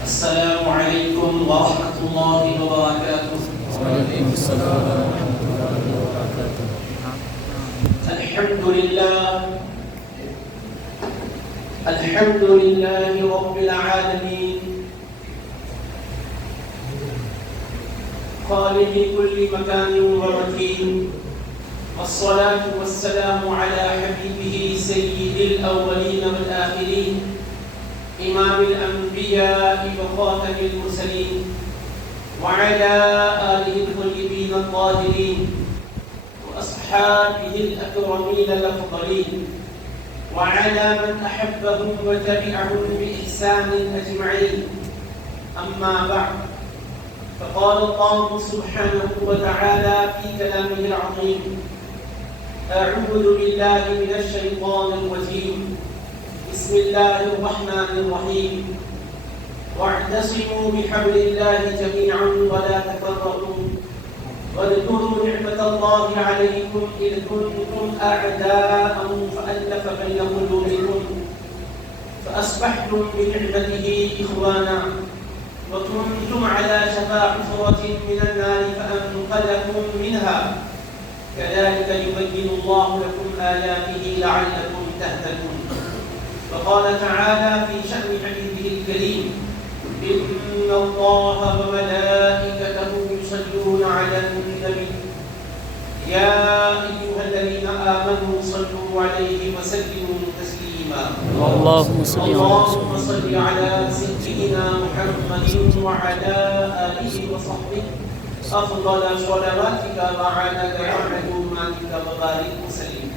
السلام عليكم ورحمة الله وبركاته. وعليكم السلام ورحمة الله وبركاته. الحمد لله رب العالمين خالق كل مكان ومكين، والصلاة والسلام على حبيبه سيد الأولين والآخرين، إمام الأنبياء وخاتم المرسلين، وعلى آله الطيبين الطاهرين وأصحابه الأكرمين الأفضلين، وعلى من أحبهم وتبعهم بإحسان أجمعين. أما بعد، فقال الله سبحانه وتعالى في كلامه العظيم: أعوذ بالله من الشيطان الرجيم، بسم الله الرحمن الرحيم، واعتصموا بحبل الله جميعا ولا تفرقوا واذكروا نعمة الله عليكم إذ كنتم أعداء فألف بين قلوبكم فأصبحتم بنعمته إخوانا وكنتم على شفا حفرة من النار فأنقذكم منها كذلك يبين الله لكم آياته لعلكم تهتدون. وقال تعالى في شأن حبيبه الكريم: إن الله وملائكته يصلون على النبي يا أيها الذين آمنوا صلوا عليه وسلموا تسليما. اللهم صل على سيدنا محمد وعلى آله وصحبه أفضل صلواتك وعدد معلوماتك وبارك وسلم.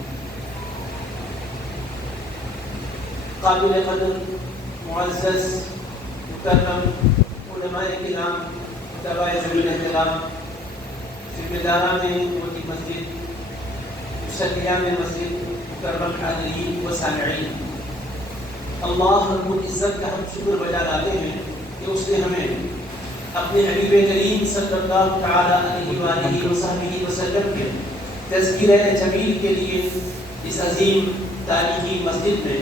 قابل قدر معزز مکرم علماء کرام، تبائے ذوی الاحترام، ذمہ موٹی مسجد، مصلیان مسجد، مکرم حاضرین و سامعین، اللہ رب العزت کا ہم شکر بجا لاتے ہیں کہ اس نے ہمیں اپنے حبیب کریم صلی اللہ تعالی علیہ وآلہ وصحبہ وسلم کے تذکرہ جمیل کے لیے اس عظیم تاریخی مسجد میں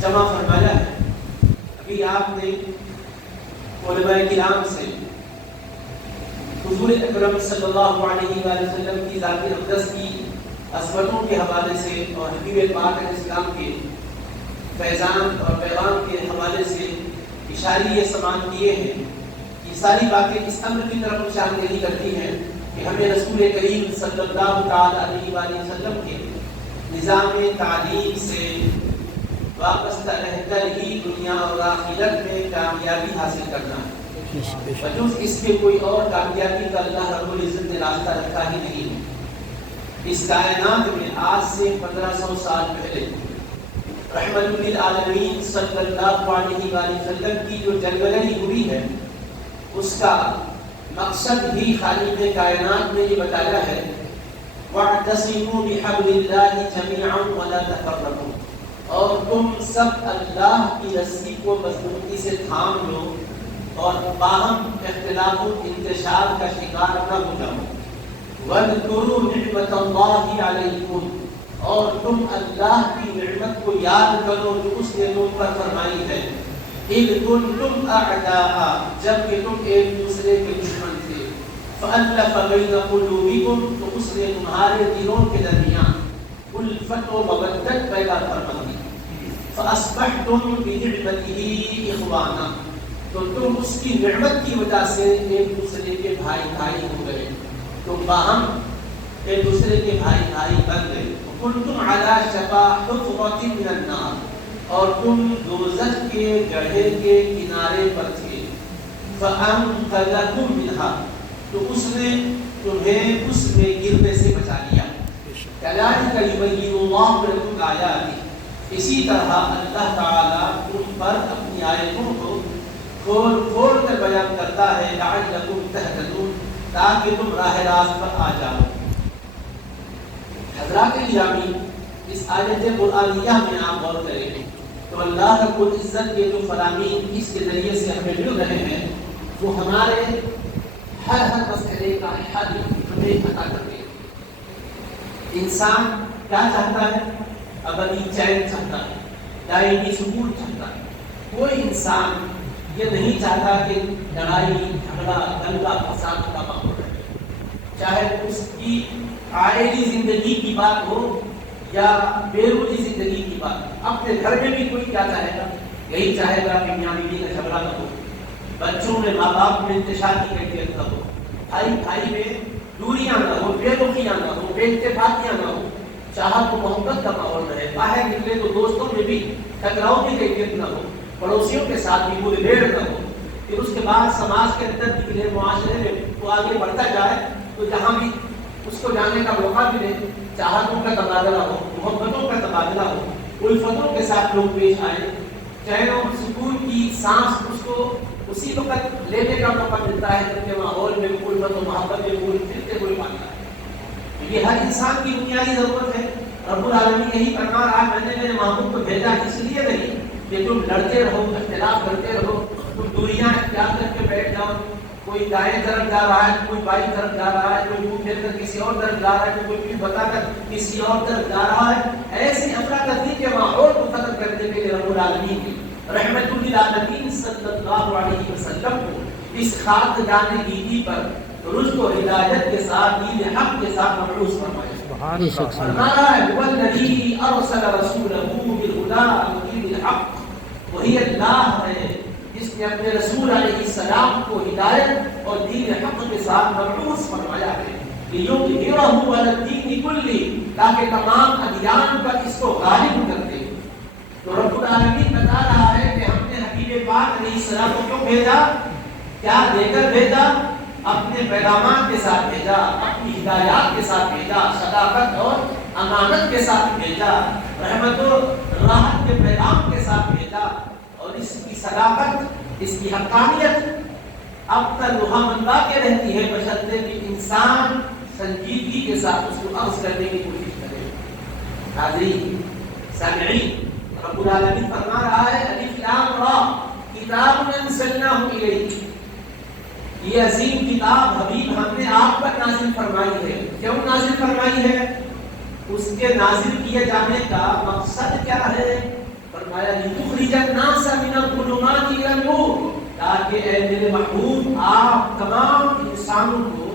جمع فرمایا ہے۔ ابھی آپ نے علماء کرام سے حضور اکرم صلی اللہ علیہ وآلہ وسلم کی ذات اقدس کی عظمتوں کے حوالے سے اور حبیب پاک علیہ السلام کے فیضان اور پیغام کے حوالے سے اشاریہ سماعت کیے ہیں۔ یہ ساری باتیں اس امر کی طرف نشاندہی کرتی ہیں کہ ہمیں رسول کریم صلی اللہ تعالی علیہ وآلہ وسلم کے نظام تعلیم سے وابستہ رہ کر ہی دنیا اور آخرت میں کامیابی حاصل کرنا ہے۔ بجوز اس کے کوئی اور کامیابی کا اللہ رب العزت نے راستہ رکھا ہی نہیں ہے۔ اس کائنات میں آج سے 1500 سال پہلے رحمت للعالمین صلی اللہ علیہ وآلہ وسلم کی جو جنگلری ہوئی ہے، اس کا مقصد بھی خالق کائنات نے یہ بتایا ہے: وَاعْتَصِمُوا بِحَبْلِ اللَّهِ جَمِيعًا وَلَا تَفَرَّقُوا، اور تم سب اللہ کی رسی کو مضبوطی سے تھام لو اور باہم اختلاف و انتشار کا شکار نہ ہو جاؤ۔ وَاذْكُرُوا نِعْمَةَ اللَّهِ عَلَيْكُمْ، اور تم اللہ کی نعمت کو یاد کرو جو اس نے تم پر فرمائی ہے۔ اِذْ كُنْتُمْ أَعْدَاءَ، جب کہ تم ایک دوسرے کے دشمن تھے۔ فَأَلَّفَ بَيْنَ قُلُوبِكُمْ، تو اس نے تمہارے دلوں کے درمیان الفت و مودت پیدا فرما دی۔ فَأَصْبَحْتُمْ بِنِعْمَتِهِ إِخْوَانًا، تو تم اس کی نعمت کی وجہ سے ایک دوسرے کے بھائی بھائی ہو گئے، تم باہم ایک دوسرے کے بھائی بھائی بن گئے۔ وَكُنْتُمْ عَلَى شَفَا حُفْرَةٍ مِّنَ النَّارِ، اور تم دوزخ کے گڑھے کے کنارے پر تھے۔ فَأَنْقَذَكُمْ مِنْهَا، تو اس نے تمہیں اس میں گرنے سے بچا لیا۔ كَذَلِكَ يُبَيِّنُ اللَّهُ لَكُمْ آيَاتِهِ، اسی طرح اللہ تعالیٰ تم پر اپنی آیتوں کو کھول کھول کر بیان کرتا ہے، لَعَلَّكُمْ تَهْتَدُونَ، تاکہ تم راہ راست پر آ جاؤ۔ حضرات گرامی، اس آیت قرآنیہ میں آپ غور کریں تو اللہ رب العزت کے جو فرامین اس کے ذریعے سے ہمیں مل رہے ہیں، وہ ہمارے ہر مسئلے کا حل ہمیں عطا کرتے ہیں۔ انسان کیا چاہتا ہے؟ ابدی چین چاہتا ہے، دائمی سکون چاہتا ہے۔ کوئی انسان یہ نہیں چاہتا کہ لڑائی جھگڑا دنگا فساد کا ماحول رہے، چاہے اس کی عائلی زندگی کی بات ہو یا بیرونی زندگی کی بات۔ اپنے گھر میں بھی کوئی کیا چاہے گا؟ یہی چاہے گا کہ میاں بیوی کا جھگڑا نہ ہو، بچوں میں ماں باپ میں انتشار کی کیفیت نہ ہو، بھائی بھائی میں دوریاں نہ ہو، بے رخیاں نہ ہو، بے اتفاقیاں نہ ہو، چاہت و محبت کا ماحول رہے، باہر نکلے تو دوستوں میں بھی ٹکراؤ کی کیفیت نہ ہو، پڑوسیوں کے ساتھ بھی کوئی بھیڑ نہ ہو، پھر اس کے بعد سماج کے اندر نکلے، معاشرے میں وہ آگے بڑھتا جائے تو جہاں بھی اس کو جانے کا موقع ملے، چاہتوں کا تبادلہ ہو، محبتوں کا تبادلہ ہو، الفتوں کے ساتھ لوگ پیش آئے، چین و سکون کی سانس اس کو اسی وقت لینے کا موقع ملتا ہے جبکہ ماحول میں الفت و محبت میں پھول کھلتے ہوئے پاتا ہے۔ یہ ہر انسان کی بنیادی ضرورت ہے۔ رب العالمین یہی فرما رہا ہے، میں نے میرے محبوب کو بھیجا اس لیے نہیں کہ تم لڑتے رہو، اختلاف کرتے رہو، تم دوریاں اختیار کر کے بیٹھ جاؤ، کوئی دائیں طرف جا رہا ہے، کوئی بائیں طرف جا رہا ہے، کوئی منہ پھیر کر کسی اور طرف جا رہا ہے، کوئی پیٹھ بتا کر کسی اور طرف جا رہا ہے۔ ایسی افراتفری کے ماحول کو ختم کرنے کے لیے رب العالمین نے رحمت للعالمین صلی اللہ علیہ وسلم کو اس خاک جانے گیتی پر رشد و ہدایت کے ساتھ، دین حق کے ساتھ مبعوث فرمایا۔ فرما رہا ہے والذی ارسل رسولہ بالہدی ودین الحق، وہی اللہ ہے جس نے اپنے رسول علیہ السلام کو ہدایت اور دین حق کے ساتھ مبعوث فرمایا ہے، لیظہرہ علی الدین کلہ، تاکہ تمام ادیان پر اس کو غالب کر دے۔ تو رب العالمین بتا رہا ہے کہ ہم نے حبیب پاک علیہ السلام کو کیوں بھیجا، کیا دے کر بھیجا؟ اپنے پیغامات کے ساتھ بھیجا، اپنی ہدایات کے ساتھ بھیجا، صداقت اور امانت کے ساتھ بھیجا، رحمت و راحت کے پیغام کے ساتھ بھیجا، اور اس کی صداقت، اس کی حقانیت اب تک روحاں منوا کے رہتی ہے بشرطے کہ انسان سنجیدگی کے ساتھ اس کو عرض کرنے کی کوشش کرے۔ حاضرین سامعین، رب العالمین فرما رہا ہے الف لام را کتاب انزلناہ الیک، یہ عظیم کتاب حبیب ہم نے آپ پر نازل فرمائی ہے۔ کیوں نازل فرمائی ہے؟ اس کے نازل کیے جانے کا مقصد کیا ہے؟ فرمایا لتخرج الناس من الظلمات الى النور، تاکہ اے میرے محبوب آپ تمام انسانوں کو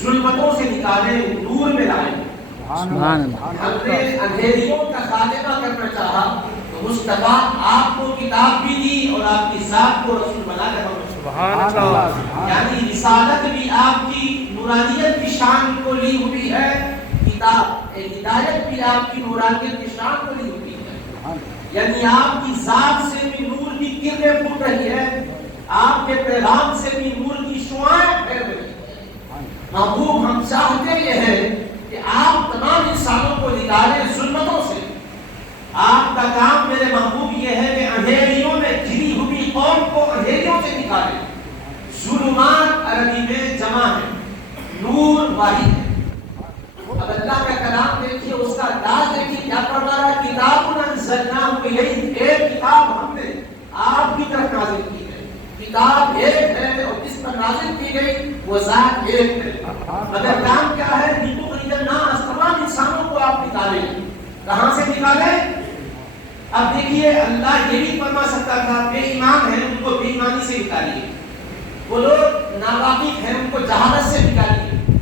ظلمتوں سے نکالیں، نور میں لائیں۔ ہم نے اندھیریوں کا خاتمہ کرنا چاہا تو مصطفیٰ آپ کو کتاب بھی دی اور آپ کی ذات کو رسول بنا کر سبحان اللہ، یعنی رسالت بھی آپ کی نورانیت کی شان کو لی ہوئی ہے، کتاب ہدایت بھی آپ کی نورانیت کی شان کو لی ہوئی ہے، یعنی آپ کی ذات سے بھی نور کی کرنیں پھوٹ رہی ہے، آپ کے پیغام سے بھی نور کی شعاعیں پھیل رہی ہے۔ محبوب ہم چاہتے یہ ہے کہ آپ تمام انسانوں کو نکالیں ظلمتوں سے۔ آپ کا کام میرے محبوب یہ ہے کہ اندھیریوں میں گھری ہوئی قوم کو اندھیریوں سے نکالیں۔ ظلمات عربی میں جمع ہے، نور واحد ہے۔ اب اللہ کا کلام دیکھیے، اس کا انداز دیکھیے، کیا فرما رہا ہے کتاب انزلناہ الیک، ایک کتاب ہم نے آپ کی طرف نازل کی ہے۔ کتاب ایک ہے اور جس پر نازل کی گئی وہ ذات ایک ہے، مگر کام کیا ہے؟ لتخرج الناس، تمام انسانوں کو آپ نکالیں۔ کہاں سے نکالیں؟ اب دیکھیے اللہ یہ بھی فرما سکتا تھا بے ایمان ہیں ان کو بے ایمانی سے نکالیے، وہ لوگ ناواقف ہیں ان کو جہالت سے نکالیے،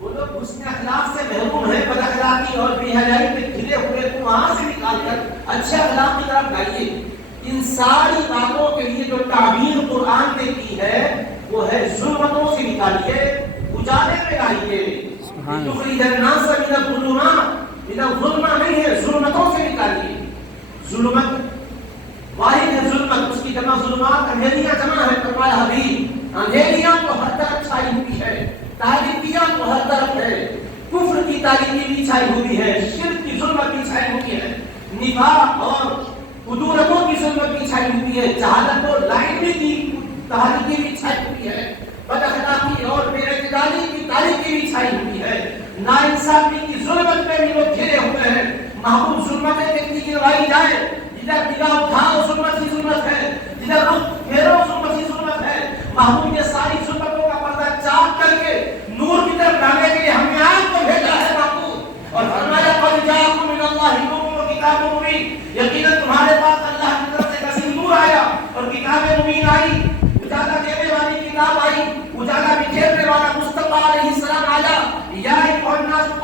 وہ لوگ حسن اخلاق سے محروم ہیں، بد اخلاقی اور بے حیائی میں گھرے ہوئے کو وہاں سے نکال کر اچھے اخلاق کی طرف لائیے۔ ان ساری باتوں کے لیے جو تعبیر قرآن نے کی ہے وہ ہے ظلمتوں سے نکالیے، اجالے میں لائیے۔ لتخرج الناس من الظلمات، من الظلمہ نہیں ہے، ظلمتوں سے نکالیے۔ ظلمت واحد ہے، ظلمت اس کی جمع ظلمات، اندھیریاں جمع ہے۔ فرمایا حبیب اندھیریاں تو ہر طرف چھائی ہوئی ہے، تاریکیاں تو ہر طرف ہے، کفر کی تاریکی بھی چھائی ہوئی ہے، شرک کی ظلمت بھی چھائی ہوئی ہے، نفاق اور قدورتوں کی ظلمت بھی چھائی ہوئی ہے، جہالت اور لائنی کی تاریکی بھی چھائی ہوئی ہے، بد اخلاقی اور بے اعتدالی کی تاریکی بھی چھائی ہوئی ہے، ناانصافی کی ظلمت میں بھی لوگ گھرے ہوئے ہیں۔ محبوب ظلمتیں دیکھتی گروائی جائے، جدھر نگاہ اٹھاؤ ظلمت ہی ظلمت ہے، جدھر رخ پھیرو ظلمت ہی ظلمت ہے۔ محبوب یہ ساری ظلمتوں کا پردہ چاک کر کے نور کی طرف لانے کے لیے ہم نے آپ کو بھیجا ہے محبوب، اور فرمایا قد جاءکم من اللہ نور و کتاب مبین، یقیناً تمہارے پاس اللہ کی طرف سے کثیر نور آیا اور کتاب مبین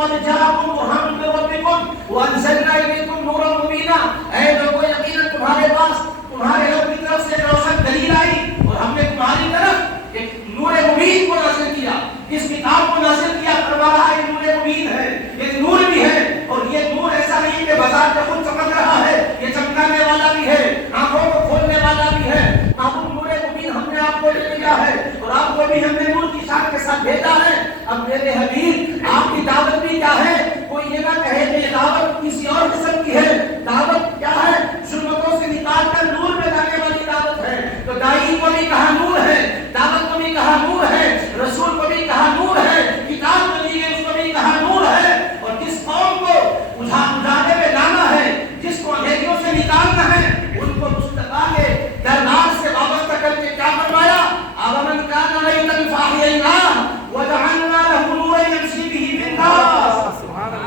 قد جاءكم برهان من ربكم وانزلنا اليكم نورا مبینا. اے لوگوں یقیناً تمہارے پاس تمہارے رب کی طرف سے روشن دلیل آئی اور ہم نے تمہاری طرف ایک نور مبین کو نازل کیا. اس کتاب کو نازل کیا کروا رہا ہے نور مبین ہے, ایک نور بھی ہے. اور یہ نور ایسا نہیں کہ بازار میں خود چمک رہا ہے, یہ چمکانے والا بھی ہے, آنکھوں کو کھولنے والا بھی ہے. معلوم نور مبین ہم نے آپ کو دے دیا ہے اور آپ کو بھی ہم نے نور کی شان کے ساتھ بھیجا ہے. اب میرے حبیب آپ کی دعوت بھی کیا ہے؟ کوئی یہ نہ کہے کہ یہ دعوت کسی اور قسم کی ہے. دعوت کیا ہے؟ ظلمتوں سے نکال کر نور میں لانے والی دعوت ہے. تو داعی کو بھی کہا نور ہے, دعوت کو بھی کہا نور ہے, رسول کو بھی کہا نور ہے, کتاب جو دی ہے اس کو بھی کہا نور ہے. اور جس قوم کو اجاڑے میں لانا ہے, جس کو اندھیریوں سے نکالنا ہے, ان کو مصطفیٰ کے دربار سے وابستہ کر کے کیا فرمایا؟ أَوَمَنْ كَانَ مَيْتًا فَأَحْيَيْنَاهُ وَجَعَلْنَا لَهُ نُورًا يَمْشِي بِهِ فِي النَّاسِ.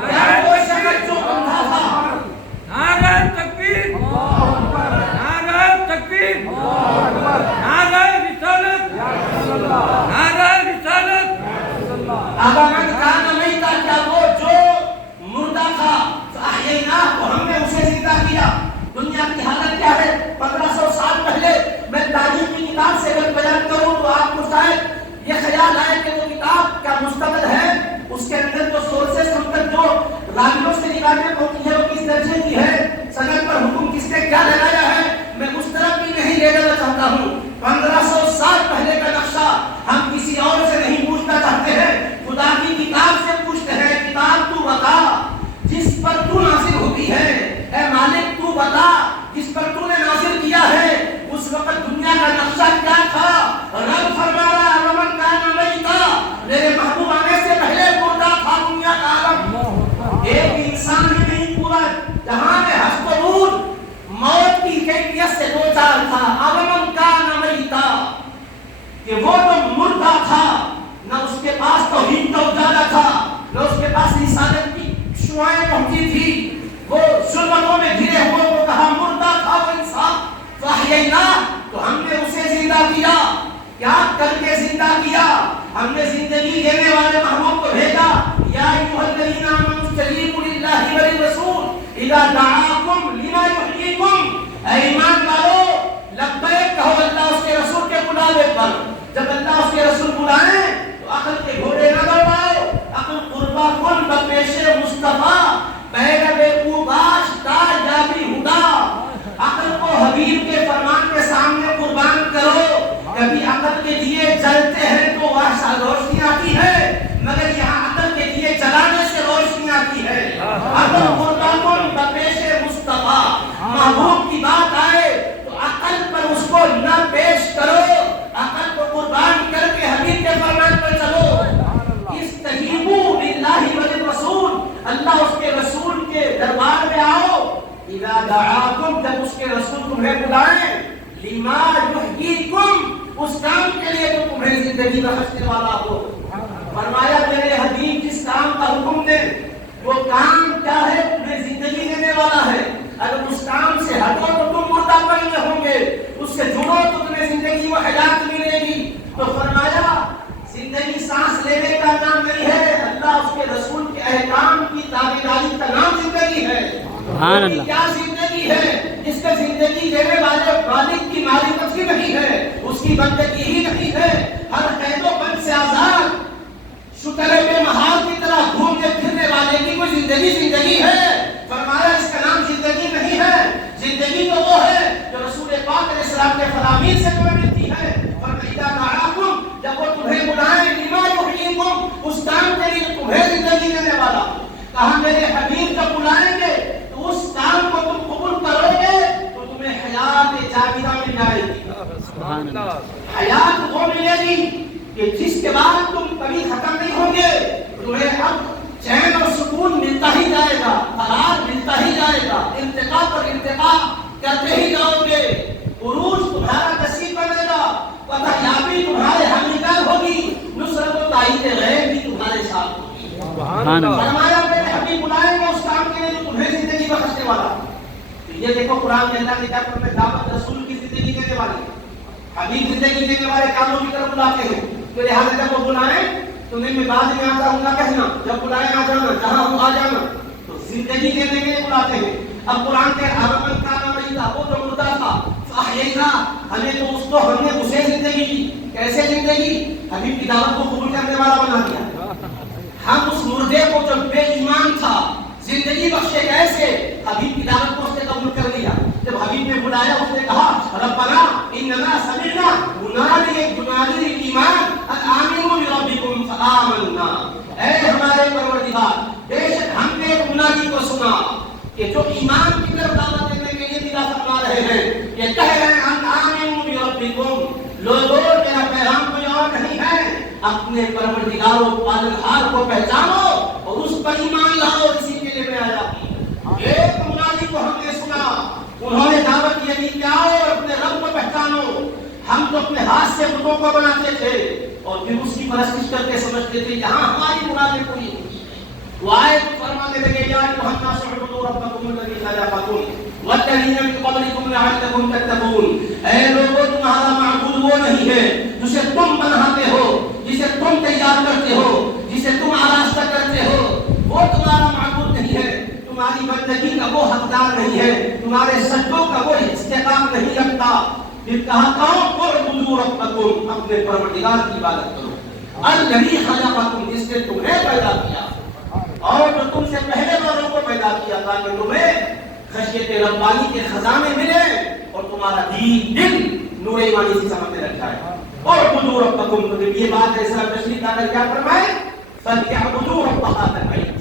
کیا کوئی شخص جو اندھا تھا, نعرہ تکبیر، نعرہ تکبیر، نعرہ رسالت، نعرہ رسالت. أَوَمَنْ كَانَ مَيْتًا, کیا وہ جو مردہ تھا, فَأَحْيَيْنَاهُ, تو ہم نے اسے زندہ کیا. دنیا کی حالت کیا ہے؟ 1500 سال پہلے میں تاریخ کی کتاب سے اگر بیان کروں تو آپ کو شاید یہ خیال آئے کہ وہ کتاب کیا مستند ہے, اس کے اندر جو سورسز ہم تک جو راویوں سے روایتیں ہوتی ہے وہ کس درجے کی ہے, سند پر حکم کس نے کیا لگایا ہے, میں اس طرف بھی نہیں لے جانا چاہتا ہوں. 1500 سال پہلے کا نقشہ ہم کسی اور سے نہیں پوچھنا چاہتے ہیں, خدا کی کتاب سے پوچھتے ہیں. کتاب تو بتا جس پر تو نازل ہوتی ہے, اے مالک تو بتا جس پر تو نے نازل کیا ہے. اس وقت دنیا کا نقشہ کیا تھا؟ رب فرما رہا ہے ومن کان میتا, میرے محبوب آنے سے پہلے مردہ تھا دنیا کا عالم. ایک انسان ہی نہیں, پورا جہاں میں ہست و بود موت کی کیفیت سے دو چار تھا. ومن کان میتا, کہ وہ تو مردہ تھا, نہ اس کے پاس توحید کا اجالا تھا, نہ اس کے پاس رسالت کی شعائیں پہنچی تھی. وہ ظلمتوں میں گھرے ہوئے کو کہا مردہ تھا وہ انسان. فَأَحْيَيْنَاهُ, تو ہم نے اسے زندہ کیا. کیا کر کے زندہ کیا؟ ہم نے زندگی دینے والے محبوب کو بھیجا. یا ایھا الذین آمنوا استجیبوا للہ وللرسول اذا دعاکم لما یحییکم. اے ایمان والو لبیک کہو اللہ اس کے رسول کے بلاوے پر. جب اللہ اس کے رسول بلائیں تو عقل کے گھوڑے نہ دوڑاؤ. عقل قربا کن بپیش مصطفیٰ, پیرب او باش تاج یابی ہدا. عقل کو حبیب کے فرمان کے سامنے قربان کرو. کبھی عقل کے لیے جلتے ہیں تو وہاں روشنی آتی ہے, مگر یہاں عقل کے لیے جلانے سے روشنی آتی ہے. عقل قربان بپیش مصطفیٰ, محبوب کی بات آئے تو عقل پر اس کو نہ پیش کرو, عقل کو قربان کر کے حبیب کے فرمان پر چلو. استجیبوا للہ وللرسول, اللہ اس کے رسول کے دربار میں آؤ. اذا دعاکم, جب اس کے رسول تمہیں بلائیں, لما یحییکم, اس کام کے لیے جو تمہیں زندگی بخشنے والا ہو. فرمایا میرے حبیب جس کام کا حکم دے وہ کام کیا ہے؟ تمہیں زندگی دینے والا ہے. اگر اس کام سے ہٹو تو تم مردہ پن میں ہوں گے, اس سے جڑو تو تمہیں زندگی و حیات ملے گی. تو فرمایا زندگی سانس لینے کا نام نہیں ہے, اللہ اس کے رسول کے احکام کی تابعداری کا نام زندگی ہے. کیا زندگی ہے؟ جس کا زندگی دینے والے مالک کی معرفت ہی نہیں ہے, اس کی بندگی ہی نہیں ہے. ہر قید و بند سے آزاد شترے بے مہار کی طرح گھومنے پھرنے والے کی کوئی زندگی ہے؟ فرمایا اس کا نام زندگی نہیں ہے. زندگی تو وہ ہے جو رسول پاک علیہ السلام کے فرامین سے تمہیں ملتی ہے. فرمایا دعاکم, جب وہ تمہیں بلائیں لما یحییکم, اس کام کے لیے تمہیں زندگی دینے والا. کہا میرے حبیب جب بلائیں گے تو اس کام کو تم قبول کرو گے تو تمہیں حیات جاویدہ مل جائے گی. حیات وہ ملے گی کہ جس کے بعد تم کبھی ختم نہیں ہوں گے. تمہیں اب چین اور سکون ملتا ہی جائے گا, قرار ملتا ہی جائے گا, ارتقاء پر ارتقاء کرتے ہی جاؤ گے. عروج تمہارا نصیب بنے گا, فتح یابی تمہارے ہم نکال ہوگی, نصرت و تائید غیب بھی تمہارے ساتھ ہوگی. فرمایا میرے حبیب بلائیں گے اس کام کے لیے جو تمہیں زندگی بخشنے والا. یہ دیکھو قرآن میں اللہ کی طرف میں دعوت رسول کی زندگی دینے والی, حبیب زندگی دینے والے کاموں کی طرف بلاتے ہیں. تو لہٰذا جب وہ بلائیں سننے میں بعد میں آتا ہوں نہ کہنا، جب بلائے آ جانا، جہاں ہوں آ جانا. تو زندگی دینے کے لیے بلاتے ہیں. اب قرآن کے آمن کا نام نہیں تھا، وہ تو مردہ تھا. فاحیینا، ہمیں تو اس کو ہم نے اسے زندگی دی. کیسے زندگی؟ حبیب کی دعوت کو قبول کرنے والا بنا دیا. ہم اس مردے کو جو بے ایمان تھا زندگی بخشے. کیسے؟ حبیب کی دعوت کو اس نے قبول کر لیا. جب حبیب نے بلایا اس نے کہا ربنا اننا سمعنا منادیا للایمان ان آمنوا بربکم فآمنا. اے ہمارے پروردگار، بے شک ہم نے ایک منادی کو سنا کہ جو ایمان کی طرف دعوت دینے کے لیے ندا فرما رہے ہیں. یہ کہہ رہے ہیں ان آمنوا بربکم، لوگوں میرا پیغام کوئی اور نہیں ہے، اپنے پروردگار و پالنہار کو پہچانو اور اس پر ایمان لاؤ. اسی کے لیے میں آیا ہوں. ایک منادی کو ہم نے سنا، انہوں نے دعوت یہ دی کہ آؤ اور اپنے رب کو پہچانو. ہم تو اپنے ہاتھ سے بتوں کو بناتے تھے اور پھر اس کی پرستش کرتے سمجھتے تھے یہاں ہماری مرادیں پوری ہوئی. وہ آئے تو فرمانے لگے یا ایھا الناس اعبدوا ربکم الذی خلقکم والذین من قبلکم لعلکم تتقون. اے لوگوں، تمہارا معبود وہ نہیں ہے جسے تم بناتے ہو، جسے تم تیار کرتے ہو، جسے تم آراستہ کرتے ہو. وہ تمہارا معبود نہیں ہے، تمہاری بندگی کا وہ حقدار نہیں ہے، تمہارے سجدوں کا وہ استحقاق نہیں رکھتا. پھر کہا کہو اعبدوا ربکم، اپنے پروردگار کی عبادت کرو. الذی خلقکم، جس نے تمہیں پیدا کیا اور جو تم سے پہلے والوں کو پیدا کیا تاکہ تمہیں خشیت ربانی کے خزانے ملے اور تمہارا دل نور ایمانی سے چمکنے لگ جائے. اعبدوا ربکم. تو جب یہ بات ایسا تشریح لا کر کیا فرمائے؟ فَلْيَعْبُدُوا رَبَّ هَذَا الْبَيْتِ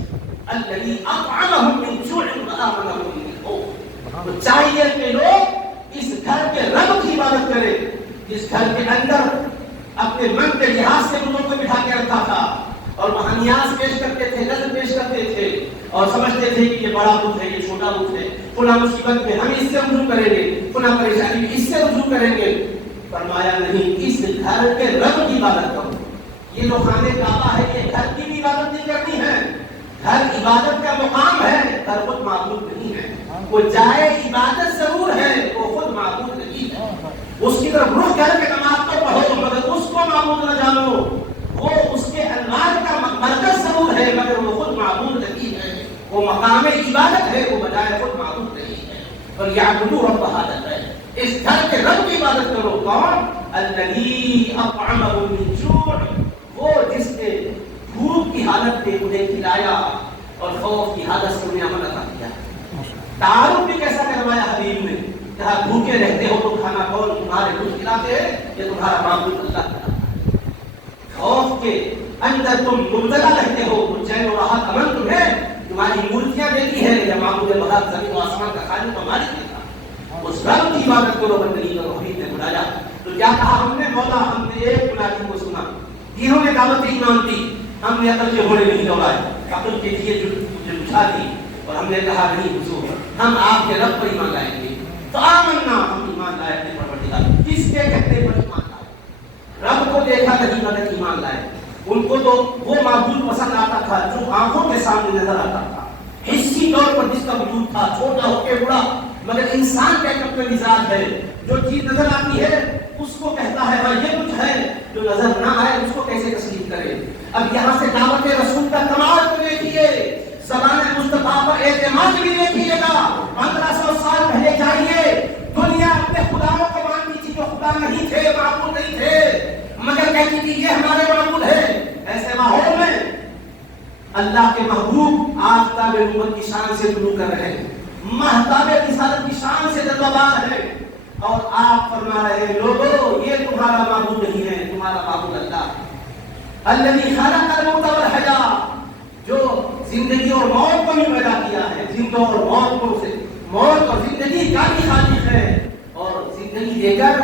الَّذِي أَطْعَمَهُم مِّن جُوعٍ وَآمَنَهُم مِّنْ خَوْفٍ. تو چاہیے کہ لوگ اس گھر کے رب کی عبادت کریں جس گھر کے اندر اپنے من کے لحاظ سے بتوں کو بٹھا کے رکھا تھا اور وہاں نیاز پیش کرتے تھے، نذر پیش کرتے تھے اور سمجھتے تھے کہ یہ بڑا بت ہے، یہ چھوٹا بت ہے، فلاں مصیبت میں ہم اس سے رجوع کریں گے، فلاں پریشانی میں اس سے رجوع کریں گے. فرمایا نہیں، اس گھر کے رب کی عبادت کرو. یہ جو خانہ کعبہ ہے یہ گھر کی بھی عبادت نہیں کرنی ہے. گھر عبادت کا مقام ہے، گھر خود معبود نہیں ہے. وہ جائے عبادت ضرور ہے، وہ خود معبود نہیں ہے. اس کی طرف رخ کر کے نماز تو پڑھو مگر اس کو معبود نہ جانو. وہ اس کے انوار کا مرکز ضرور ہے مگر وہ خود معبود نہیں ہے. وہ مقام عبادت ہے، وہ بجائے خود معبود نہیں ہے. اور یعبدوا رب ھذا البیت، اس گھر کے رب کی عبادت کرو. کون؟ الذی اطعمهم من جوع، وہ جس نے بھوک کی حالت میں انہیں کھلایا اور خوف کی حالت سے انہیں امن عطا کیا. تعارف بھی کیسا کروایا حبیب نے، کہا بھوکے رہتے ہو تو کھانا کون تمہارے کچھ کھلاتے ہیں؟ یہ تمہارا معبود اللہ تعالیٰ. خوف کے اندر تم مبتلا رہتے ہو تو چین و راحت امن تمہیں تمہاری مورتیاں دیتی ہے یا معبود بہت زمین و آسمان کا خالق و مالک دیتا. اس رب کی عبادت کرو، بندگی کرو. حبیب نے بلایا تو کیا کہا ہم نے؟ مولا ہم نے ایک منادی کو سنا، تینوں نے دعوت ایمان دی، ہم نے عقل کے گھوڑے نہیں دوڑائے، عقل کے لیے جو بچھا دی اور ہم نے کہا نہیں حضور ہم آپ کے رب پر ایمان لائیں گے. تو آمنا، ہم ایمان لائے اپنے پروردگار. کس کے کہتے پر ایمان لائے؟ رب کو دیکھا نہیں مگر ایمان لائے. ان کو تو وہ معبود پسند آتا تھا جو آنکھوں کے سامنے نظر آتا تھا، حسی طور پر جس کا وجود تھا، چھوٹا ہو کے بڑا. مگر انسان کا ایک اپنا مزاج ہے، جو چیز نظر آتی ہے اس کو کہتا ہے بھائی یہ کچھ ہے، جو نظر نہ آئے اس کو کیسے تسلیم کرے. اب یہاں سے دعوت رسول کا کمال کو دیکھیے، زبان مصطفیٰ پر اعتماد بھی دیکھیے گا. 1500 سال پہلے جائیے، دنیا اپنے خداؤں کو مانتی تھی جو خدا نہیں تھے، معبود نہیں تھے، مگر کہتی تھی یہ ہمارے معبود ہے. ایسے ماحول میں اللہ کے محبوب آفتاب نبوت کی شان سے طلوع کر رہے ہیں، مہتاب رسالت کی شان سے جلوہ‌بار ہے اور آپ فرما رہے ہیں لوگوں یہ تمہارا معبود نہیں ہے، تمہارا معبود اللہ ہے. الذی خلق الموت والحیاۃ، جو زندگی اور موت کو بھی پیدا کیا ہے، زندوں اور موت کو سے موت اور زندگی کا بھی خالق ہے اور زندگی دے کر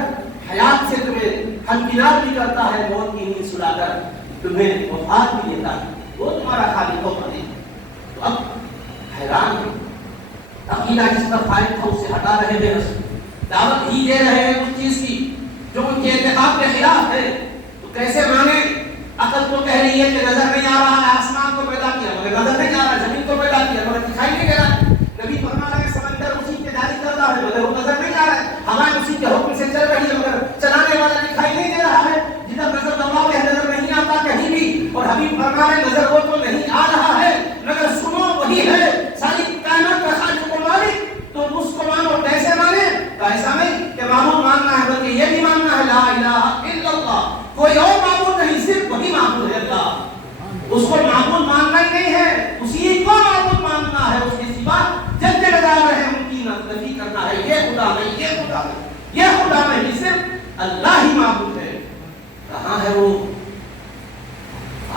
حیات سے تمہیں ہمکنار بھی کرتا ہے، موت کی نیند سلا کر تمہیں وفات بھی دیتا ہے. وہ تمہارا خالق و مالک. تو اب حیران ہے، عقیدہ جس پر قائم تھا اسے ہٹا رہے بے رسول، دعوت ہی دے رہے ہیں اس چیز کی جو ان کے اعتقاد کے خلاف ہے. تو کیسے مانے؟ عقل تو کہہ رہی ہے کہ نظر نہیں آ رہا ہے، آسمان کو پیدا کیا مگر نظر نہیں آ رہا ہے، زمین کو پیدا کیا مگر دکھائی نہیں دے رہا ہے. نبی فرما رہا ہے سمندر اسی کے جاری کر رہا ہے مگر وہ نظر نہیں آ رہا ہے، ہوائیں اسی کے حکم سے چل رہی ہے مگر چلانے والا دکھائی نہیں دے رہا ہے. جدھر نظر دباؤ ہے نظر نہیں آتا کہیں بھی. اور حبیب خدا نہیں، یہ خدا نہیں، یہ خدا نہیں، صرف اللہ ہی معبود ہے. کہاں ہے وہ؟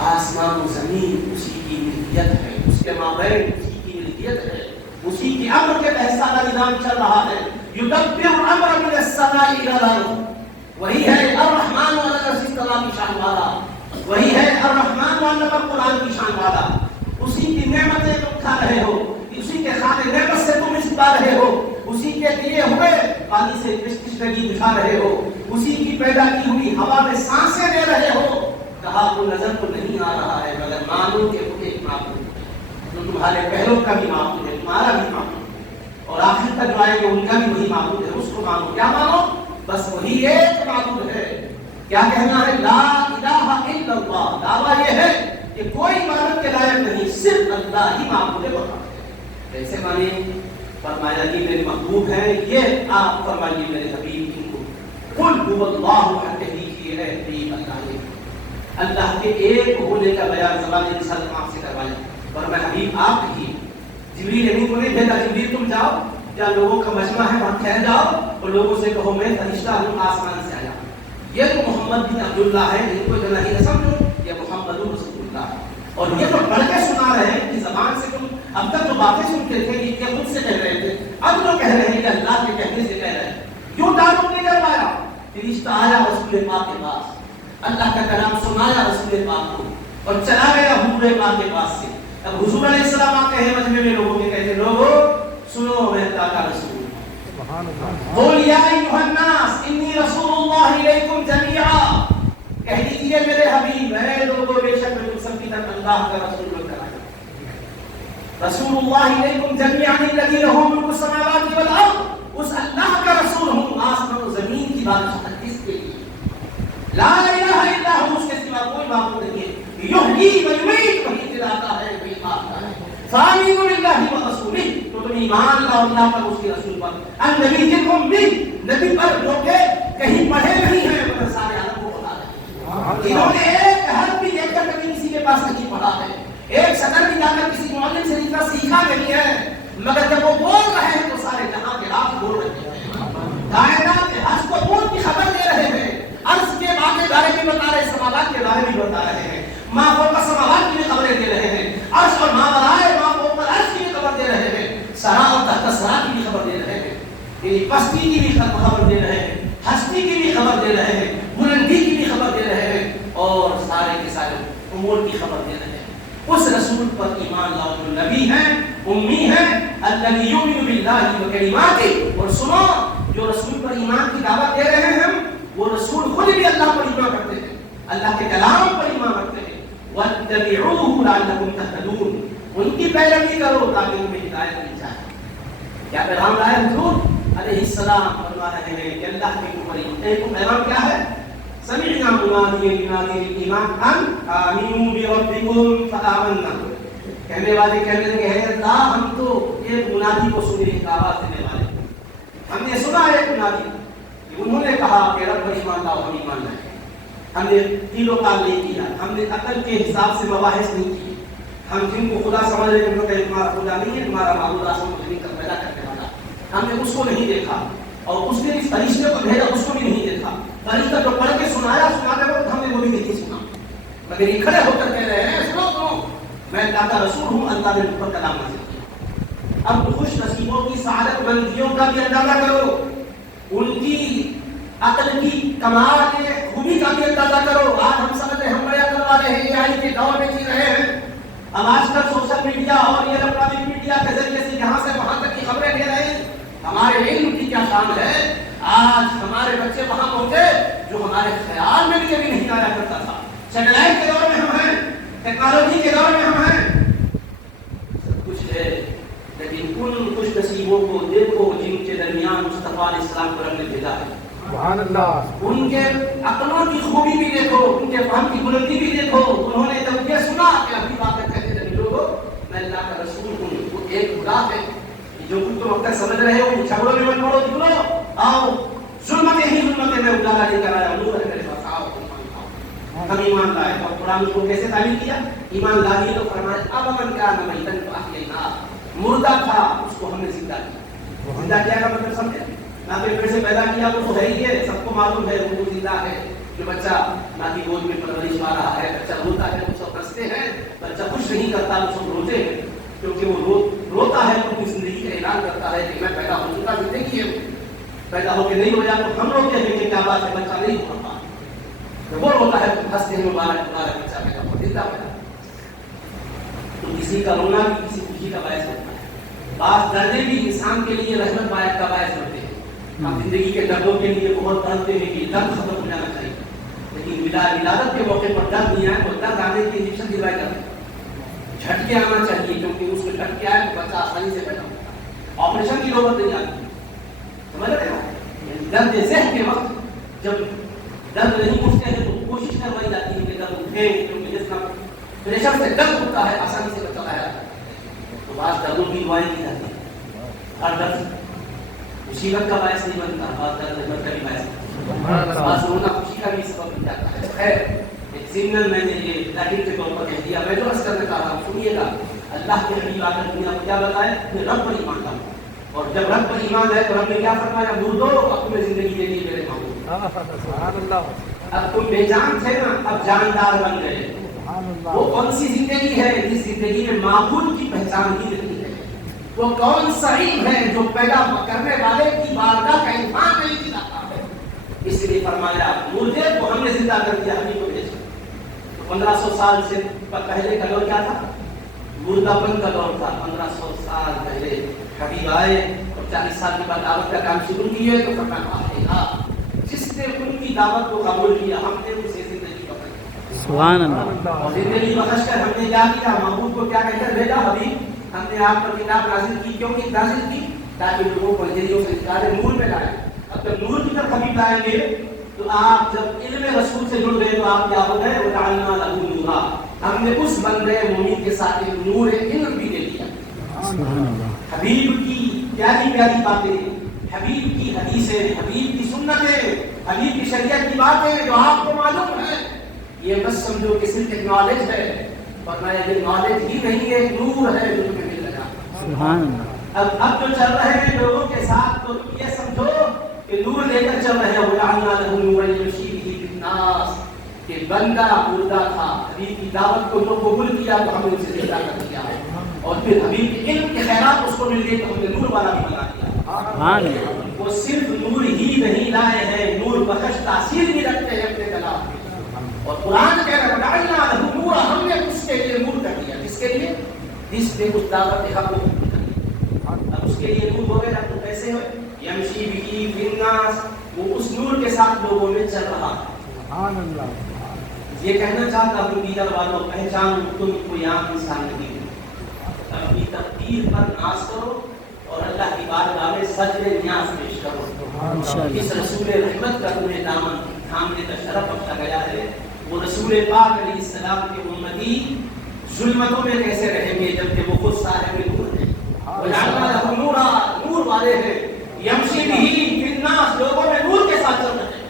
آسمان و زمین اسی کی ملکیت ہے، اس کے مابین اسی کی ملکیت ہے، اسی کی امر کے تحت سارا نظام چل رہا ہے. یدبر الامر من السماء الى الارض، وہی ہے الرحمن والا العرش استوى کی شان والا، وہی ہے الرحمن والا قرآن کی شان والا. اسی کی نعمتیں تم کھا رہے ہو، اسی کے خانے نعمت سے تم اس پا رہے ہو، اسی کے دیے ہوئے پانی سے کشتگی بچھا رہے ہو، اسی کی پیدا کی ہوئی ہوا میں سانسیں لے رہے ہو. کہا وہ نظر تو نہیں آ رہا ہے مگر مانو کہ وہ ایک معبود ہے جو تمہارے پہلوں کا بھی معبود ہے، تمہارا بھی معبود ہے، اور آخر تک جو آئے گا ان کا بھی وہی معبود ہے. اس کو مانو. کیا مانو؟ بس وہی ایک معبود ہے. کیا کہنا ہے؟ لا الہ الا اللہ. دعویٰ یہ ہے کہ کوئی عبادت کے لائق نہیں، صرف اللہ ہی معبود ہے. کیسے مانے؟ فرمایا کہ میرے محبوب ہیں، یہ آپ فرمائیے میرے حبیب ان کو قل هو اللہ احد. کہیے ہے حبیب اللہ کے ایک ہونے کا بیان زبان رسالت آپ سے کروایا. اور میں حبیب آپ کی جبریل امین کو نہیں بھیجا جبریل تم جاؤ یا لوگوں کا مجمع ہے وہاں ٹھہر جاؤ اور لوگوں سے کہو میں فرشتہ ہوں آسمان سے آیا. یہ تو محمد بن عبداللہ ہے، ان کو جو نہیں نہ سمجھو، یہ محمد رسول اللہ ہے. اور یہ تو پڑھ کے سنا رہے ہیں کہ زبان سے تم اب تک جو باتیں سنتے تھے یہ خود سے کہہ رہے تھے، اب جو کہہ رہے ہیں کہ اللہ کے کہنے سے کہہ رہے ہیں. کیوں تعلق نہیں کر پایا؟ فرشتہ آیا رسول پاک کے پاس، اللہ کا کلام سنایا رسول پاک کو اور چلا گیا حضور پاک کے پاس سے. اب حضور علیہ السلام آتے ہیں مجمع میں لوگوں کے، کہتے ہیں لوگوں سنو میں اللہ کا رسول ہوں. قل یا ایھا الناس انی رسول اللہ الیکم جمیعا. کہہ دیجیے میرے حبیب ہے لوگوں بے شک میں تم سب کی طرف اللہ کا رسول بن کر آیا. رسول اللہ الیکم جمیعا الذی لہ ملک السماوات والارض. اس اللہ کا رسول ہوں آسمان و زمین کی بادشاہت کس کے لیے. لا الہ الا ہو، اس کے سوا کوئی معبود نہیں ہے. یحیی و یمیت، وہی جلاتا ہے وہی مارتا ہے. فآمنوا باللہ ورسولہ، تو تم ایمان لاؤ اللہ پر اس کے رسول پر. النبی الأمی، نبی پر جو کہ کہیں پڑھے نہیں ہیں مگر سارے عالم کو بتا رہے ہیں. انہوں نے ایک حرف بھی دیکھ کر کبھی کسی کے پاس نہیں پڑھا ہے، ایک سطر بھی جا کر کسی معلم سے لکھنا سیکھا نہیں ہے، مگر جب وہ بول رہے ہیں تو سارے جہاں کے آپ بول رہے ہیں. کائنات کے حج کو بول کی خبر دے رہے ہیں، عرض کے ماں کے بارے میں بتا رہے ہیں، سماوات کے بارے میں بتا رہے ہیں، ماں فوق السماوات کی بھی خبریں دے رہے ہیں، عرش اور ماں ورائے ماں فوق العرش کی بھی خبر دے رہے ہیں، سرا اور تحت سرا کی بھی خبر دے رہے ہیں، یعنی پستی کی بھی خبر دے رہے ہیں، ہستی کی بھی خبر دے رہے ہیں، بلندی کی بھی خبر دے رہے ہیں، اور سارے کے سارے امور کی خبر دے رہے ہیں. اس رسول پر ایمان لاؤ جو نبی ہیں، امی ہیں، الذی یؤمن باللہ وکلماتہ. اور سنو جو رسول پر ایمان کی دعوت دے رہے ہیں ہم، وہ رسول خود بھی اللہ پر ایمان کرتے ہیں، اللہ کے کلام پر ایمان کرتے ہیں. واتبعوہ لعلکم تہتدون. ان کی پیروی کرو تاکہ تمہیں ہدایت مل جائے. کیا پیغام لائے حضور علیہ السلام؟ فرما رہے ہیں کہ اللہ کے اوپر ایک پیغام کیا ہے؟ سمعنا منادیا ینادی للایمان ان آمنوا بربکم فآمنا. کہنے والے کہنے لگے ہے اللہ ہم تو ایک منادی کو سن رہے، آواز دینے والے ہم نے سنا ایک منادی کہ انہوں نے کہا کہ رب پر ایمان لاؤ، ہم ایمان لائے. ہم نے دل و قال نہیں کیا، ہم نے عقل کے حساب سے مباحث نہیں کیے. ہم جن کو خدا سمجھ رہے ہیں کہ تمہارا خدا نہیں ہے، تمہارا معبود آسمان و زمین کا پیدا کرنے والا، ہم نے اس کو نہیں دیکھا. اور اس نے اس فرشتے کو بھیجا، اس کو بھی نہیں دیکھا. فرشتہ جو پڑھ کے سنایا سناتے وقت ہم نے وہ بھی نہیں سنا، مگر یہ کھڑے ہو کر کہہ رہے ہیں سنو سنو میں اللہ کا رسول ہوں، اللہ نے مجھ پر کلام نازل کیا. اب خوش نصیبوں کی سعادت مندیوں کا بھی اندازہ کرو، ان کی عقل کی کمال خوبی کا بھی اندازہ کرو. آج ہم سمجھ رہے ہم بڑے عقل والے ہیں، اے آئی کے دور میں جی رہے ہیں. اب آج کل سوشل میڈیا اور یہ الیکٹرانک میڈیا کے ذریعے سے یہاں سے وہاں تک کی خبریں لے رہے ہیں. ہمارے علم کی کیا شان ہے؟ آج ہمارے بچے وہاں پہنچے جو ہمارے خیال میں بھی کبھی نہیں آیا کرتا تھا. سیٹلائٹ کے دور میں ہم ہیں، ٹیکنالوجی کے دور میں ہم ہیں، سب کچھ ہے. لیکن ان خوش نصیبوں کو دیکھو جن کے درمیان مصطفیٰ علیہ السلام کو رب نے بھیجا ہے. سبحان اللہ. ان کے عقلوں کی خوبی بھی دیکھو، ان کے فہم کی بلندی بھی دیکھو. انہوں نے جب یہ سنا کہ ابھی باتیں کہتے تھے لوگوں میں اللہ کا رسول ہوں، وہ ایک خدا ہے جو کچھ تم اب تک سمجھ رہے ہو جھگڑوں میں مت پڑو، نکلو آؤ ظلمت ہی ظلمت میں اجالا لے کر آیا. نور ہے میرے پاس، آؤ ایمان لاؤ. ہم ایمان لائے. اور قرآن کو کیسے تعلیم کیا؟ ایمان لائیے تو فرمایا اب من کان میتا فاحییناہ. مردہ تھا اس کو ہم نے زندہ کیا. زندہ کیا کا مطلب سمجھے؟ ماں کے پیٹ سے پیدا کیا وہ ہے ہی ہے، سب کو معلوم ہے وہ زندہ ہے. جو بچہ ماں کی گود میں پرورش پا رہا ہے، بچہ روتا ہے وہ سب ہنستے ہیں، بچہ کچھ نہیں کرتا وہ سب روتے ہیں، کیونکہ وہ روتا ہے اپنی زندگی کا اعلان کرتا ہے کہ میں پیدا ہو چکا، زندگی ہے. پیدا ہو کے نہیں ہو جائے تو ہم روتے ہیں کہ کیا بات ہے بچہ نہیں ہو پا. وہ روتا ہے تو ہنستے ہیں مبارک تمہارا بچہ پیدا ہو زندہ پیدا. تو کسی کا رونا بھی کسی خوشی کا باعث ہوتا ہے. بعض دردیں بھی انسان کے لیے رحمت کا باعث ہوتے ہیں. ہم زندگی کے دردوں کے لیے بہت ڈرتے ہیں کہ درد ختم ہو جانا چاہیے، لیکن ولادت کے موقع پر درد نہیں آئے تو درد آنے کے انجیکشن دلوائے جاتے ہیں. جھٹکے آنا چاہیے کیونکہ اس میں جھٹکے آئے تو بچہ آسانی سے پیدا ہوتا ہے. آپریشن کی ضرورت نہیں آتی. سمجھ رہے ہیں؟ درد ذہن کے وقت جب درد نہیں اٹھتے ہیں تو کوشش کروائی جاتی ہے کہ درد اٹھے، کیونکہ جس کا پریشر سے درد اٹھتا ہے آسانی سے بچہ لایا جاتا ہے. تو بعض دردوں کی دعائیں کی جاتی ہیں. ہر درد مصیبت کا باعث نہیں بنتا، بعض درد رحمت کا بھی باعث بنتا ہے، بعض رونا خوشی کا بھی سبب بن جاتا ہے. خیر سیگنل میں نے یہ تحقیق کے طور پر کہہ دیا. میں جو عرض کرنا چاہ رہا ہوں سنیے گا. اللہ کے حبیب آ کر دنیا کو کیا بتایا کہ رب پر ایمان لاؤ، اور جب رب پر ایمان ہے تو رب نے کیا فرمایا؟ مردو اب تمہیں زندگی دے دی میرے محبوب. اب تم بے جان تھے نا، اب جاندار بن گئے. وہ کون سی زندگی ہے جس زندگی میں معبود کی پہچان ہی نہیں ہے؟ وہ کون سا علم ہے جو پیدا کرنے والے کی بارگاہ کا امتحان نہیں دلاتا ہے؟ اس لیے فرمایا مردے کو ہم نے زندہ کر دیا، ہمیں کو بھیجا. 1500 سال سے پہلے کا دور کیا تھا؟ مردہ پن کا دور تھا. 1500 سال پہلے حبیب آئے اور 40 سال کے بعد دعوت کا کام شروع کیے تو فرمایا جس نے ان کی دعوت کو قبول کیا ہم نے اسے زندگی بخشی. سبحان اللہ. اور زندگی بخش کر ہم نے کیا کیا؟ محبوب کو کیا کہہ کر بھیجا؟ حبیب ہم نے آپ پر کتاب نازل کی. کیوں کی نازل کی؟ تاکہ لوگوں کو اندھیریوں سے نکالے، نور میں لائے. اب جب نور کی طرف حبیب لائیں گے تو آپ جب علم رسول سے جڑ گئے تو آپ کیا ہو گئے؟ وَجَعَلْنَا لَهُ نُورًا. ہم نے اس بندے مومن کے ساتھ ایک نور علم بھی دے دیا. حبیب کی پیاری پیاری باتیں، حبیب کی حدیثیں، حبیب کی سنتیں، حبیب کی شریعت کی باتیں جو آپ کو معلوم ہے، یہ مت سمجھو کہ صرف ایک نالج ہے، ورنہ یہ نالج ہی نہیں ہے، ایک نور ہے جو تمہیں مل رہا. سبحان اللہ. اب جو چل رہے ہیں لوگوں کے ساتھ تو تم یہ سمجھو کہ نور لے کر چل رہے ہیں. وَجَعَلْنَا لَهُ نُورًا يَمْشِي بِهِ فِي النَّاسِ. کہ بندہ مردہ تھا، حبیب کی دعوت کو جو قبول کیا تو ہم نے اسے زندہ کر دیا ہے، اور پھر حبیب کے علم کے خیرات اس کو مل گئے تو ہم نے نور والا بھی بنا دیا. وہ صرف نور ہی نہیں لائے ہیں، نور بخش تاثیر بھی رکھتے ہیں اپنے کلام میں. اور قرآن کہہ رہا ہے وَجَعَلْنَا لَهُ نُورًا. ہم نے اس کے لیے نور کر دیا. کس کے لیے؟ جس نے اس دعوت حق کو قبول کر دیا. اب اس کے لیے نور ہو گیا تو کیسے ہوئے؟ یمشی بہ فی الناس. وہ اس نور کے ساتھ لوگوں میں چل رہا ہے. سبحان اللہ. یہ کہنا چاہتا ہوں دیگر والوں، پہچان تم کوئی عام انسان نہیں ہے. اپنی تقدیر پر ناز کرو اور اللہ کی بارگاہ میں سجدے نیاز پیش کرو. اس رسول رحمت کا تمہیں دامن تھامنے کا شرف بخشا گیا ہے. وہ رسول پاک علیہ السلام کے امتی ظلمتوں میں کیسے رہیں گے جبکہ وہ خود صاحب نور ہیں. وَجَعَلْنَا لَهُ نُورًا. نور والے ہیں. یمشی بہ فی الناس. لوگوں میں نور کے ساتھ چل رہے ہیں.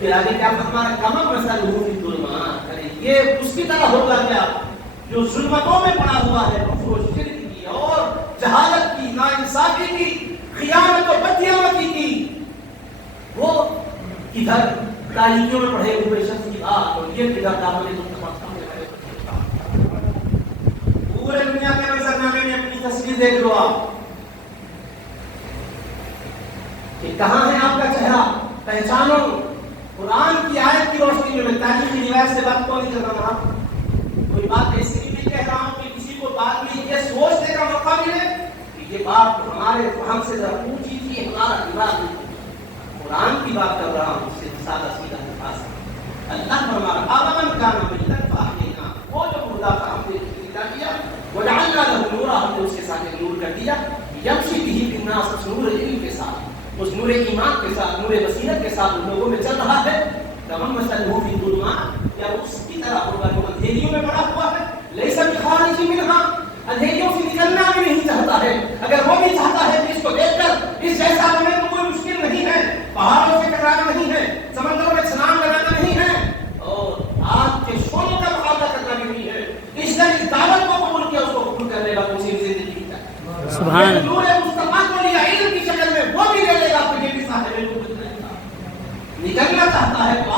پھر آگے کیا فرمایا؟ کمم مثلہ فی الظلمات. یہ اس کی طرح ہوگا کیا جو ظلمتوں میں پڑا ہوا ہے، کفر و شرک کی اور جہالت کی، ناانصافی کی، خیانت و بدیانتی کی. وہ کدھر تاریکیوں میں پڑھے ہوئے شخص کی بات، اور یہ کدھر دامن مصطفیٰ پورے دنیا کے منظرنامے میں اپنی تصویر دیکھ لو آپ کہ کہاں ہے آپ کا چہرہ. پہچانو. قرآن کی آیت کی روشنی میں تاریخی روایت سے بات کو نہیں کر رہا. کوئی بات ایسی نہیں کہہ رہا ہوں کہ کسی کو بعد میں یہ سوچنے کا موقع ملے کہ یہ بات ہمارے فہم سے ذرا اونچی تھی، ہمارا دماغ نہیں. قرآن کی بات کر رہا ہوں، اس سے سادہ سیدھا الفاظ. اللہ فرما رہا ہے امن کان میتا فاحیینا. وہ جو مردہ تھا ہم نے زندہ کیا. وجعلنا له نورا. ہم نے اس کے ساتھ ایک نور کر دیا. یمشی بہ فی الناس. اس نور علم کے ساتھ، اس نور ایمان کے ساتھ، نور بصیرت کے ساتھ لوگوں میں چل رہا ہے. کمم مثلہ فی الظلمات. یا اس کی طرح ہوگا جو اندھیریوں میں پڑا ہوا ہے. لیس بخارج منہا. اندھیریوں سے نکلنا بھی نہیں چاہتا ہے. اگر وہ بھی چاہتا ہے کہ اس کو دیکھ کر اس جیسا بنے تو کوئی مشکل نہیں ہے. پہاڑوں سے ٹکرانا نہیں ہے، سمندروں میں چھلانگ لگانا نہیں ہے، اور آگ کے شعلوں کا مقابلہ کرنا بھی نہیں ہے. اس نے اس دعوت کو قبول کیا، اس کو قبول کرنے کا کوئی زندگی نہیں ہے. سبحان اللہ. نور مصطفیٰ کو لیا علم کی شکل میں، وہ بھی لے لے گا. نکلنا چاہتا ہے تو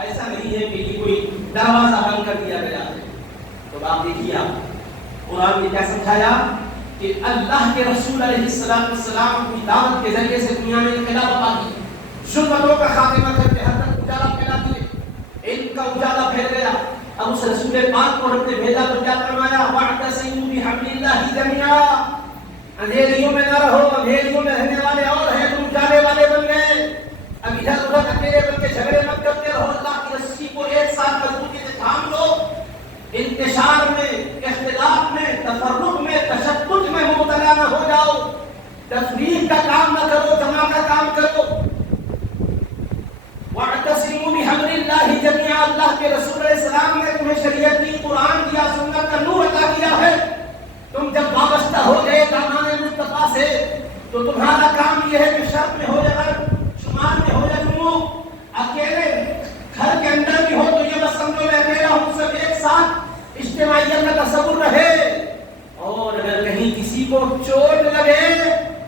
ایسا نہیں ہے کہ یہ کوئی دروازہ بند کر دیا گیا ہے. تو آپ دیکھیے آپ قرآن نے کیا سمجھایا کہ اللہ کے رسول علیہ السلام کی دعوت کے ذریعے سے دنیا میں انقلاب آ گئی, ظلمتوں کا خاتمہ کر کے ہر طرف اجالا پھیلا دیے, علم کا اجالا پھیل گیا. اب اس رسول پاک کو ہم نے بھیجا تو کیا فرمایا, وَاعْتَصِمُوا بِحَبْلِ اللَّهِ جَمِيعًا, اندھیریوں میں نہ رہو, اندھیریوں میں رہنے والے اور ہیں, تم اجالے والے بن گئے. اب ادھر ادھر اکیلے بن کے جھگڑے مت کرتے رہو, اللہ کی رسی کو ایک ساتھ مضبوطی سے تھام لو. انتشار میں, اختلاف میں, تفرق میں, تشدد میں مبتلا نہ ہو جاؤ. تفریق کا کام نہ کرو, جمع کا کام کرو. وَاعْتَصِمُوا بِحَبْلِ اللَّهِ جَمِيعًا, اللہ کے رسول علیہ السلام نے تمہیں شریعت دی, قرآن دیا, سنت کا نور عطا کیا ہے. تم جب وابستہ ہو گئے دامان مصطفیٰ سے تو تمہارا کام یہ ہے کہ شرط میں ہو یا غرب, شمال میں ہو یا جنوب, اکیلے گھر کے اندر بھی ہو تو یہ بس سمجھو میں اکیلا ہوں, سب ایک ساتھ اجتماعیت کا تصور رہے. اور اگر کہیں کسی کو چوٹ لگے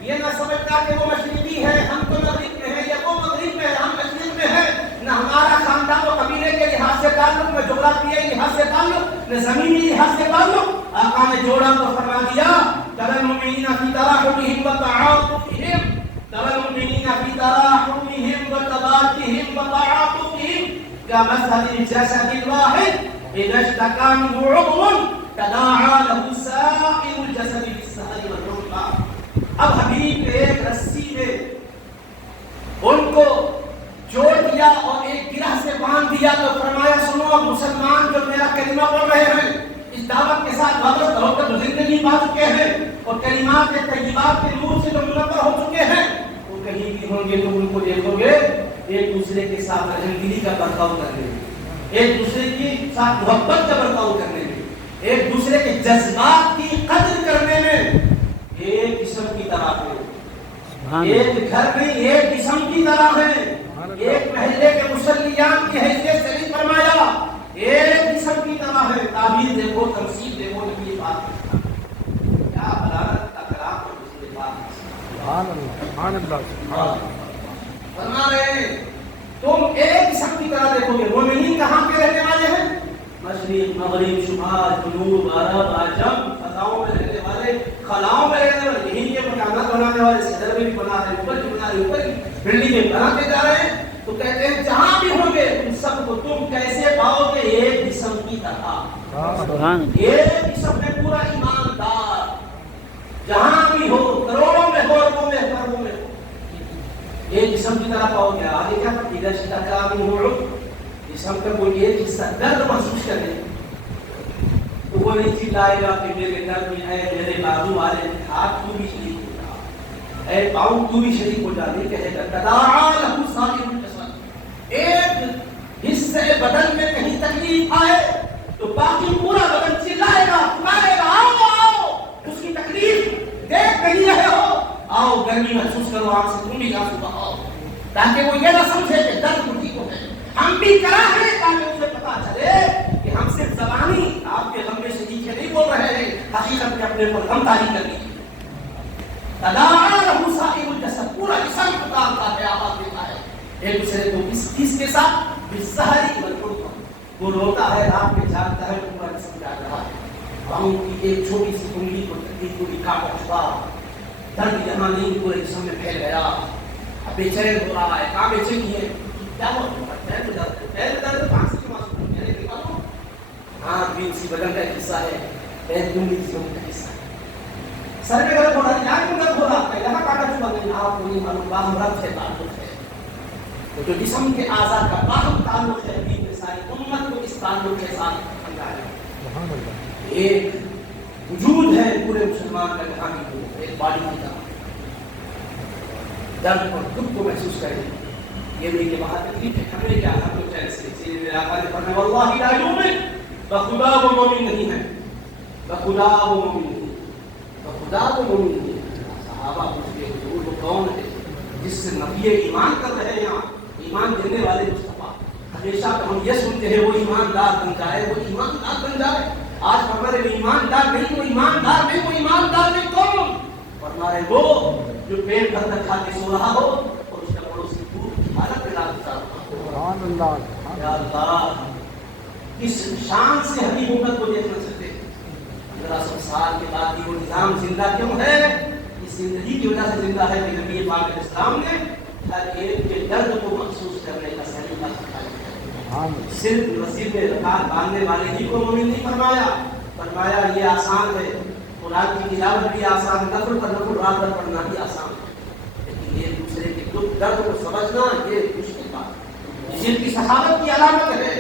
یہ نہ سمجھتا کہ وہ مشرقی ہے, ہم تو مغرب میں ہیں, یا وہ مغرب میں ہے, ہم مشرق میں ہیں. نہ ہمارا خاندان و قبیلے کے لحاظ سے تعلق, نہ جغرافیائی لحاظ سے تعلق, نہ زمینی لحاظ سے تعلق. آقا نے جوڑا تو فرما دیا, تَرَى الْمُؤْمِنِينَ فِي تَرَاحُمِهِمْ وَتَعَاطُفِهِمْ, تَرَى الْمُؤْمِنِينَ فِي تَرَاحُمِهِمْ وَتَبَاطُفِهِمْ وَتَعَاطُفِهِمْ كَمَثَلِ الْجَسَدِ الْوَاحِدِ إِذَا اشْتَكَى مِنْهُ عُضْوٌ تَدَاعَى لَهُ سَائِرُ الْجَسَدِ بِالسَّهَرِ وَالْحُمَّى. اب حبیب نے ایک رسی میں ان کو جوڑ دیا اور ایک گرہ سے باندھ دیا تو فرمایا, سنو اب مسلمان جو میرا کلمہ پڑھ رہے ہیں, اس دعوت کے ساتھ وابستہ ہو کر زندگی پا چکے ہیں اور کلمات کے طیبات کے نور سے جو منور ہو چکے ہیں, وہ کہیں بھی ہوں گے تو ان کو دیکھو گے ایک دوسرے کے ساتھ رحمدلی کا برتاؤ کرنے میں, ایک دوسرے کے ساتھ محبت کا برتاؤ کرنے میں, ایک دوسرے کے جذبات کی قدر کرنے میں ایک جسم کی طرح ہے. ایک گھر میں ایک جسم کی طرح ہے, ایک محلے کے مسلیان کی حیثیت سے نہیں فرمایا, ایک جسم کی طرح ہے. تعبیر دیکھو, تمثیل دیکھو, نبی پاک کیا بلاغت کا کلام اور رسول پاک سبحان اللہ سبحان اللہ فرما رہے ہیں. تم ایک جسم کی طرح دیکھو گے. مومنین کہاں کے رہنے والے ہیں؟ مشرق, مغرب, شمال, جنوب, عرب, عجم, فضاؤں میں رہنے والے, خلاؤں میں رہنے والے, یہیں کے مکانات بنانے والے, صدر میں بھی بنا رہے ہیں, اوپر بھی بنا رہے ہیں, اوپر کی بلڈنگیں بناتے جا رہے ہیں. تو کہتے ہیں جہاں بھی ہوں گے تم سب کو تم کیسے پاؤ گے؟ ایک جسم کی طرح, ایک جسم میں پورا ایماندار, جہاں بھی ہو, کروڑوں میں ہو, اربوں میں, خربوں میں ہو, ایک جسم کی طرح پاؤ گے. آگے کیا ادھر اشتکا منہ, جسم کا کوئی ایک حصہ درد محسوس کرے تو وہ نہیں چلائے گا کہ میرے درد میں ہے, میرے بازو والے ہاتھ تو بھی شریک ہو جا, اے پاؤں تو بھی شریک ہو جا. نہیں کہے گا تداعا لہو سائر الجسد, ایک حصے بدن میں کہیں تکلیف آئے تو باقی پورا بدن چلائے گا, پکارے گا, آؤ آؤ, اس کی تکلیف دیکھ نہیں رہے ہو, آؤ گرمی محسوس کرو, آنکھ سے تم بھی آنسو بہاؤ, تاکہ وہ یہ نہ سمجھے کہ درد مٹھی کو ہے. ہم بھی کرا ہے تاکہ اسے پتا چلے کہ ہم صرف زبانی آپ کے غم میں شریک نہیں بول رہے ہیں, حقیقت میں اپنے پر غم تاری کر لیجیے. تداعا لہو سائر الجسد, پورا جسم پکارتا ہے, آواز دیتا ہے ایک دوسرے کو. کس کے ساتھ؟ بالسحر والحمى, وہ روتا ہے, رات میں جاگتا ہے, پورا جسم جاگ رہا ہے. پاؤں کی ایک چھوٹی سی انگلی کو تکلیف کو بھی کاٹا چھپا, درد یہاں نہیں پورے جسم میں پھیل گیا, اب بے چین ہو رہا ہے. کہاں بے چینی ہے؟ کیا ہوا؟ پیر میں درد, کہاں سے معصوم ہے؟ ہاں بھی اسی بدن کا حصہ ہے, پیر دونوں حصوں کا حصہ ہے. سر میں درد ہو رہا ہے, یہاں کیوں درد ہو رہا ہے؟ یہاں کاٹا چھپا نہیں, آپ کو نہیں معلوم, باہم رب سے تعلق ہے. تو جو جسم کے اعضاء کا باہم تعلق ہے, بھی ساری امت کو اس تعلق کے ساتھ سمجھا ہے. ایک وجود ہے پورے مسلمان کا, جہاں بھی ہو, ایک باڈی کی طرح درد اور دکھ کو محسوس کریں. یہ نہیں کہ وہاں تکلیف ہے, ہم نے کیا, ہم لوگ ایسے میرے آقا نے فرمایا واللہ لا یؤمن, بخدا وہ مومن نہیں ہے, بخدا وہ مومن نہیں ہے, بخدا وہ مومن نہیں ہے. صحابہ پوچھتے حضور وہ کون ہے جس سے نبی ایمان کر رہے ہیں, یہاں ایمان دینے والے مصطفیٰ, ہمیشہ ہم یہ سنتے ہیں وہ ایماندار بن جائے, وہ ایماندار بن جائے. آج فرما رہے ایماندار نہیں, وہ ایماندار نہیں, وہ ایماندار نہیں کون؟ فرما رہے وہ جو پیٹ بھر کر کھا کے سو رہا ہو اور اس کا پڑوسی دودھ کی حالت میں لا دیتا ہو. یا اللہ کس شان سے حبیب امت کو دیکھنا چاہتے ہیں. 1500 سال کے بعد یہ وہ نظام زندہ کیوں ہے؟ اس زندگی کی وجہ سے زندہ ہے کہ نبی پاک علیہ السلام نے ہر ایک کے درد کو محسوس کرنے کا سلیقہ سکھایا. صرف مسجد میں رکعت باندھنے والے ہی کو مومن نہیں فرمایا. فرمایا یہ آسان ہے، قرآن کی تلاوت بھی آسان، نفل پر نفل رات بھر پڑھنا بھی آسان ہے، لیکن یہ دوسرے کے دکھ درد کو سمجھنا یہ مشکل بات ہے. جن کی سخاوت کی علامت ہے.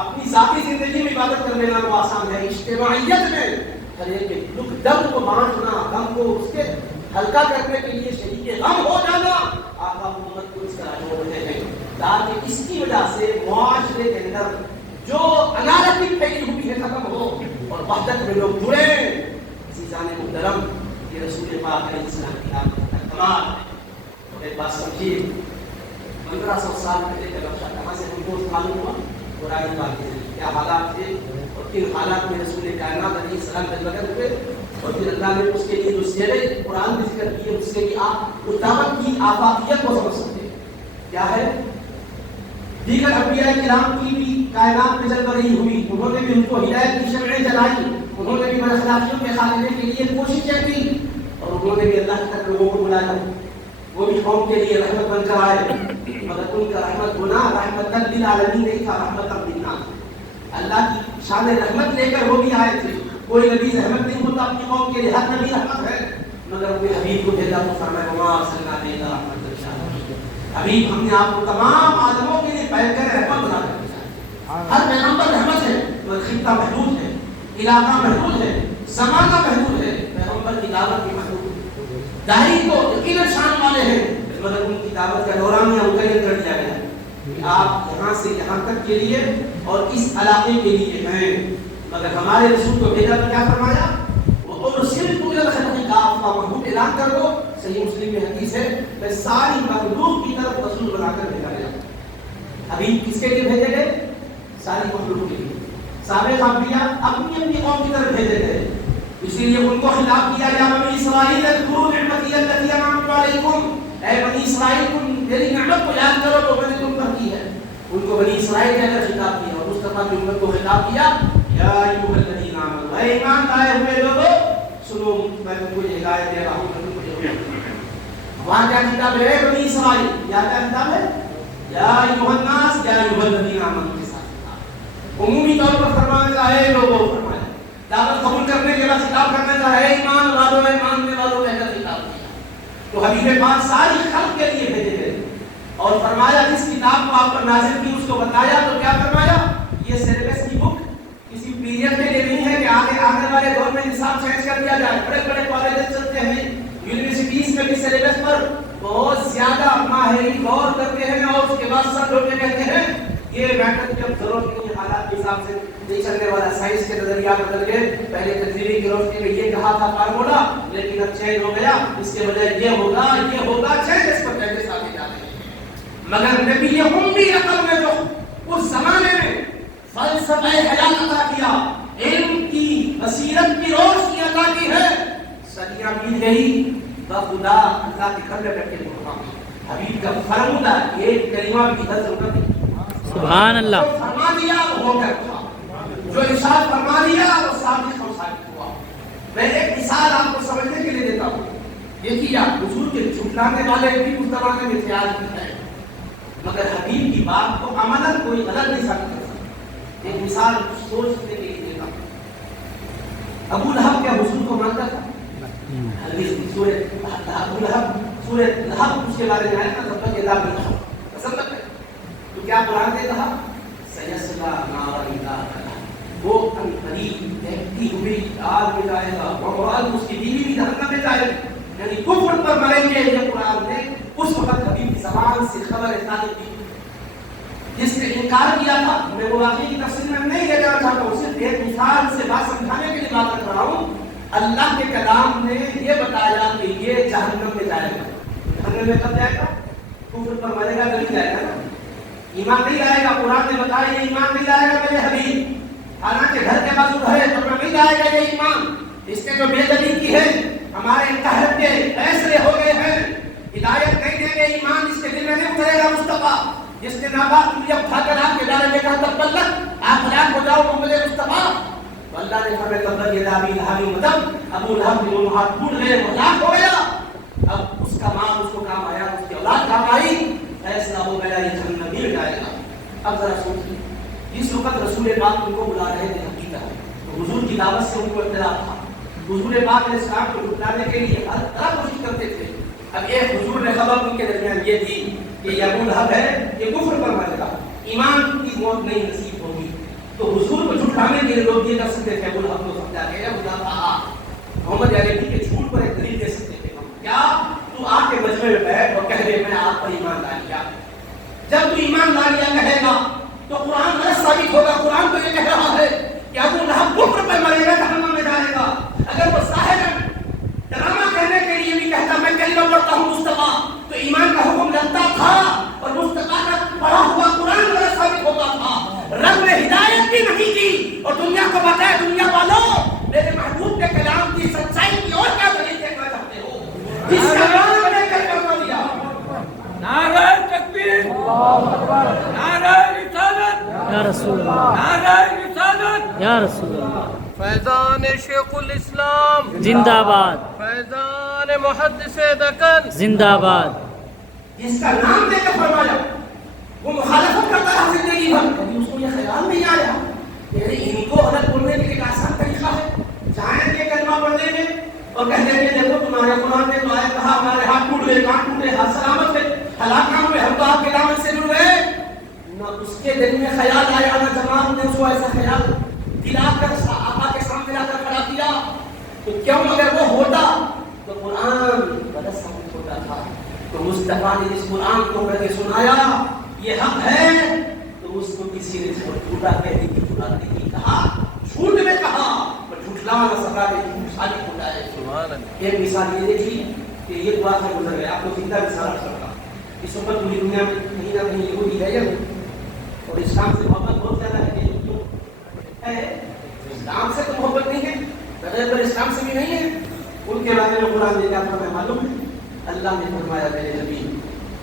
اپنی ذاتی زندگی میں عبادت کر لینا وہ آسان ہے، اجتماعیت میں ہر ایک کے دکھ درد کو بانٹنا، غم کو اس کے ہلکا کرنے کے لیے شریک غم ہو جانا، آقا امت کو اس طرح جوڑ رہے ہیں تاکہ اس کی وجہ سے معاشرے کے اندر جو انارکی پھیلی ہوئی ہے ختم ہو اور وحدت میں لوگ جڑے. عزیزان محترم، یہ رسول پاک علیہ السلام کی دعوت کا کمال ہے. اور ایک بات سمجھیے، 1500 سال پہلے کا نقشہ کہاں سے ہم کو معلوم ہوا؟ قرآن پاک کے ذریعے. کیا حالات تھے اور کن حالات میں رسول کائنات علیہ السلام جلوہ ہوئے، اور پھر اللہ نے اس کے لیے جو سیرے قرآن میں ذکر کیے اس سے کہ آپ اس دعوت کی آفاقیت کو سمجھ سکتے ہیں. کیا ہے؟ دیگر انبیاء کرام کی بھی کائنات میں جلوہ ہوئی، انہوں نے بھی ان کو ہدایت کی شمعیں جلائی، انہوں نے بھی بداخلاقیوں کے خاتمے کے لیے کوششیں کی، اور انہوں نے بھی اللہ کی طرف لوگوں کو بلایا. وہ بھی قوم کے لیے رحمت بن کر آئے، مگر ان کا رحمت ہونا رحمت للعالمین نہیں تھا، رحمت للناس. اللہ کی شان رحمت لے کر وہ بھی آئے تھے. کوئی نبی رحمت نہیں ہوتا اپنی قوم کے لیے، ہر نبی رحمت ہے، مگر وہ حبیب کو بھیجا تو فرمایا وما ارسلنا الا رحمۃ للعالمین. حبیب ہم نے آپ کو تمام عالموں کے لیے پیغمبر رحمت بنا کر بھیجا. ہر پیغمبر رحمت ہے، مگر خطہ محدود ہے، علاقہ محدود ہے، زمانہ محدود ہے. پیغمبر کی دعوت بھی محدود ہے. داعی تو یقیناً شان والے ہیں، مگر ان کی دعوت کا دورانیہ مقرر کر دیا گیا کہ آپ یہاں سے یہاں تک کے لیے اور اس علاقے کے لیے ہیں. مگر ہمارے رسول کو بھیجا تو کیا فرمایا؟ وہ ارسلت الی الخلق کافۃ، محبوب اعلان کر دو. صحیح مسلم میں حدیث ہے میں ساری مخلوق کی طرف رسول بنا کر بھیجا گیا. حبیب کس کے لیے بھیجے گئے؟ ساری مخلوق کے لیے. سابق انبیاء اپنی اپنی قوم کی طرف بھیجے گئے، اسی لیے ان کو خطاب کیا یا بنی اسرائیل اذکروا نعمتی التي انعمت علیکم، اے بنی اسرائیل تم میری نعمت کو یاد کرو جو میں نے تم پر کی ہے. ان کو بنی اسرائیل کہہ کر خطاب کیا، اور مصطفیٰ کی امت کو خطاب کیا یا ایھا الذین آمنوا، اے ایمان لائے ہوئے لوگوں سنو میں تم کو ہدایت دے رہا ہوں. وہاں کیا خطاب ہے؟ بنی اسرائیل. یا کیا خطاب ہے؟ یا ایھا الناس یا ایھا الذین آمنوا کے ساتھ خطاب. عمومی طور پر فرمایا جائے اے لوگوں، فرمایا دعوت قبول کرنے کے بعد خطاب کرنا چاہے ایمان والوں، ایمان والوں کہہ کر خطاب کیا. تو حبیب پاک ساری خلق کے لیے بھیجے گئے اور فرمایا جس کتاب کو آپ پر نازل کی اس کو بتایا. تو کیا فرمایا؟ یہ سلیبس کی بک کسی پیریڈ کے لیے نہیں ہے کہ آنے والے دور میں نصاب چینج کر دیا جائے. بڑے بڑے کالجز چلتے ہیں، یونیورسٹیز میں بھی سلیبس پر بہت زیادہ ماہرین غور کرتے ہیں اور اس کے بعد سب لوگ کہتے ہیں یہ میٹر جب ضرورت نہیں ہے، حالات کے حساب سے نہیں چلنے والا. سائنس کے نظریات بدل گئے، پہلے تجربی کی روشنی میں یہ کہا تھا فارمولا، لیکن اب چینج ہو گیا، اس کے بجائے یہ ہوگا چینجز پر چینجز آتے جا رہے ہیں. مگر نبی امی عقل میں جو اس زمانے میں فلسفہ حیات عطا کیا، علم کی بصیرت کی روشنی عطا کی ہے، صدیاں بیت گئی، بخدا اللہ کے گھر میں بیٹھ کے حبیب کا فرمودا ایک کلمہ بھی حضرت نہ دی. سبحان اللہ. فرما دیا وہ ہو گیا، جو ارشاد فرما دیا وہ ثابت اور ثابت ہوا. میں ایک مثال آپ کو سمجھنے کے لیے دیتا ہوں. دیکھیے حضور کے جھٹلانے والے بھی اس زمانے میں خیال ہے، مگر حبیب کی بات کو عملاً کوئی غلط نہیں ثابت کر سکتا. ایک مثال سوچنے کے لیے دیتا ہوں. ابو لہب کیا حضور کو مانتا تھا؟ حدیث ابو لہب سورہ لہب اس کے بارے میں آیا نا، تب تک کتاب میں تھا پسند ہے. تو کیا قرآن نے کہا سیصلی نارا ذات لہب، وہ قریب دہتی ہوئی آگ میں جائے گا، اور اس کی بیوی بھی جہنم میں جائے گی. یعنی کفر پر مریں گے. یہ قرآن نے اس وقت حبیب کی زبان سے خبر صادق کی. جس نے انکار کیا تھا، میں وہ واقعی کی تفصیل میں نہیں لے جانا چاہتا ہوں، صرف ایک مثال سے بات سمجھانے کے لیے بات کر رہا ہوں. اللہ کے کلام نے یہ بتایا کہ یہ جہنم میں جائے گا. جہنم میں کب جائے گا؟ کفر پر مرے گا نہیں جائے گا نا، ایمان نہیں لائے گا. قرآن نے بتایا یہ ایمان نہیں لائے گا میرے حبیب، حالانکہ گھر کے بازو ہے تو نہیں لائے گا یہ ایمان. اس نے جو بے دلی کی ہے، ہمارے قہر کے فیصلے ہو گئے ہیں، ہدایت نہیں دیں گے، ایمان اس کے دل میں نہیں اترے گا. مصطفیٰ جس نے ناپاک انگلیاں اٹھا کر آپ کے دائرے میں کہا تبلت آپ ہلاک ہو جاؤ محمد مصطفیٰ، تو اللہ نے فرمایا تبلت یدا ابی لہب وتب، ابو لہب کے دونوں ہاتھ ٹوٹ گئے، ہلاک ہو گیا۔ اب اس کا مال اس کو کام آیا، اس کی اولاد کام آئی، فیصلہ ہو گیا یہ جہنم میں جائے گا۔ اب ذرا سوچیے، جس وقت رسول پاک ان کو بلا رہے تھے حقیقت تو حضور کی دعوت سے ان کو اطلاع تھا، حضور پاک نے اسلام کو جھٹلانے کے لیے ہر طرح کوشش کرتے تھے۔ اب ایک حضور نے خبر ان کے درمیان یہ تھی کہ یہ ابو لہب ہے، یہ کفر پر مرے گا، ایمان کی موت نہیں نصیب ہوگی، تو حضور کو جھٹلانے کے لیے لوگ یہ کر سکتے تھے، ابو لہب کو سمجھا کے محمد عربی کے جھوٹ پر ایک دلیل دے سکتے تھے، کیا تو آ کے مجمع میں بیٹھ اور کہہ دے میں آپ پر ایمان لا لیا۔ جب تو ایمان لا لیا کہے گا تو قرآن غلط ثابت ہوگا۔ قرآن تو یہ کہہ رہا ہے کہ ابو لہب کفر پر مرے گا، جہنم میں جائے گا۔ اگر وہ ظاہراً ڈرامہ کہنے کے لیے بھی کہتا میں کلمہ پڑھتا ہوں مصطفیٰ، تو ایمان کا حکم لگتا تھا اور مصطفیٰ کا پڑھا ہوا قرآن غلط ثابت ہوتا تھا۔ رب نے ہدایت بھی نہیں کی اور دنیا کو بتایا دنیا والوں میرے محبوب کے کلام کی سچائی کی اور کیا دلیل دیکھنا چاہتے ہو؟ جس کا نام نے کلمہ دیا۔ نعرہ تکبیر، نعرہ رسالت، یا رسول اللہ، نعرہ رسالت، یا رسول اللہ، فیضان شیخ الاسلام زندہ باد، فیضان محدث دکن زندہ باد۔ جس کا نام دے کر فرمایا وہ مخالفت کرتا رہا زندگی بھر، کبھی اس کو یہ خیال نہیں آیا کہ ان کو غلط بولنے کے ایک آسان طریقہ ہے، جائیں گے کلمہ پڑھنے میں اور کہہ دیں گے دیکھو تمہارے قرآن نے تو آیا کہا ہمارے ہاتھ ٹوٹ گئے، کان ٹوٹے، ہاتھ سلامت ہے، ہلاک نہ ہوئے، ہم تو آپ کے دامن سے جڑ گئے۔ نہ اس کے دل میں خیال آیا، نہ جماعت نے اس کو ایسا خیال دلا کر آقا کے سامنے لا کر کھڑا کیا، تو کیوں اگر وہ ہوتا تو قرآن غلط ثابت ہوتا تھا۔ تو مصطفیٰ نے جس قرآن کو پڑھ کے سنایا یہ حق ہے، تو اس کو کسی نے جھوٹا کہنے کی ضرورت نہیں کہا، جھوٹ میں کہا پر جھوٹلا نہ سکا کہ جھوٹ ثابت ہوتا ہے۔ سبحان اللہ۔ ایک مثال یہ دیکھیے کہ یہ دعا سے گزر گیا، آپ کو زندہ مثال رکھ سکتا اس وقت پوری دنیا میں کہیں نہ کہیں یہودی ہے اور اسلام سے محبت بہت زیادہ ہے، اسلام سے تو محبت نہیں ہے، بغیر پر اسلام سے بھی نہیں ہے۔ ان کے بارے میں قرآن نے کیا فرمایا معلوم ہے؟ اللہ نے فرمایا میرے نبی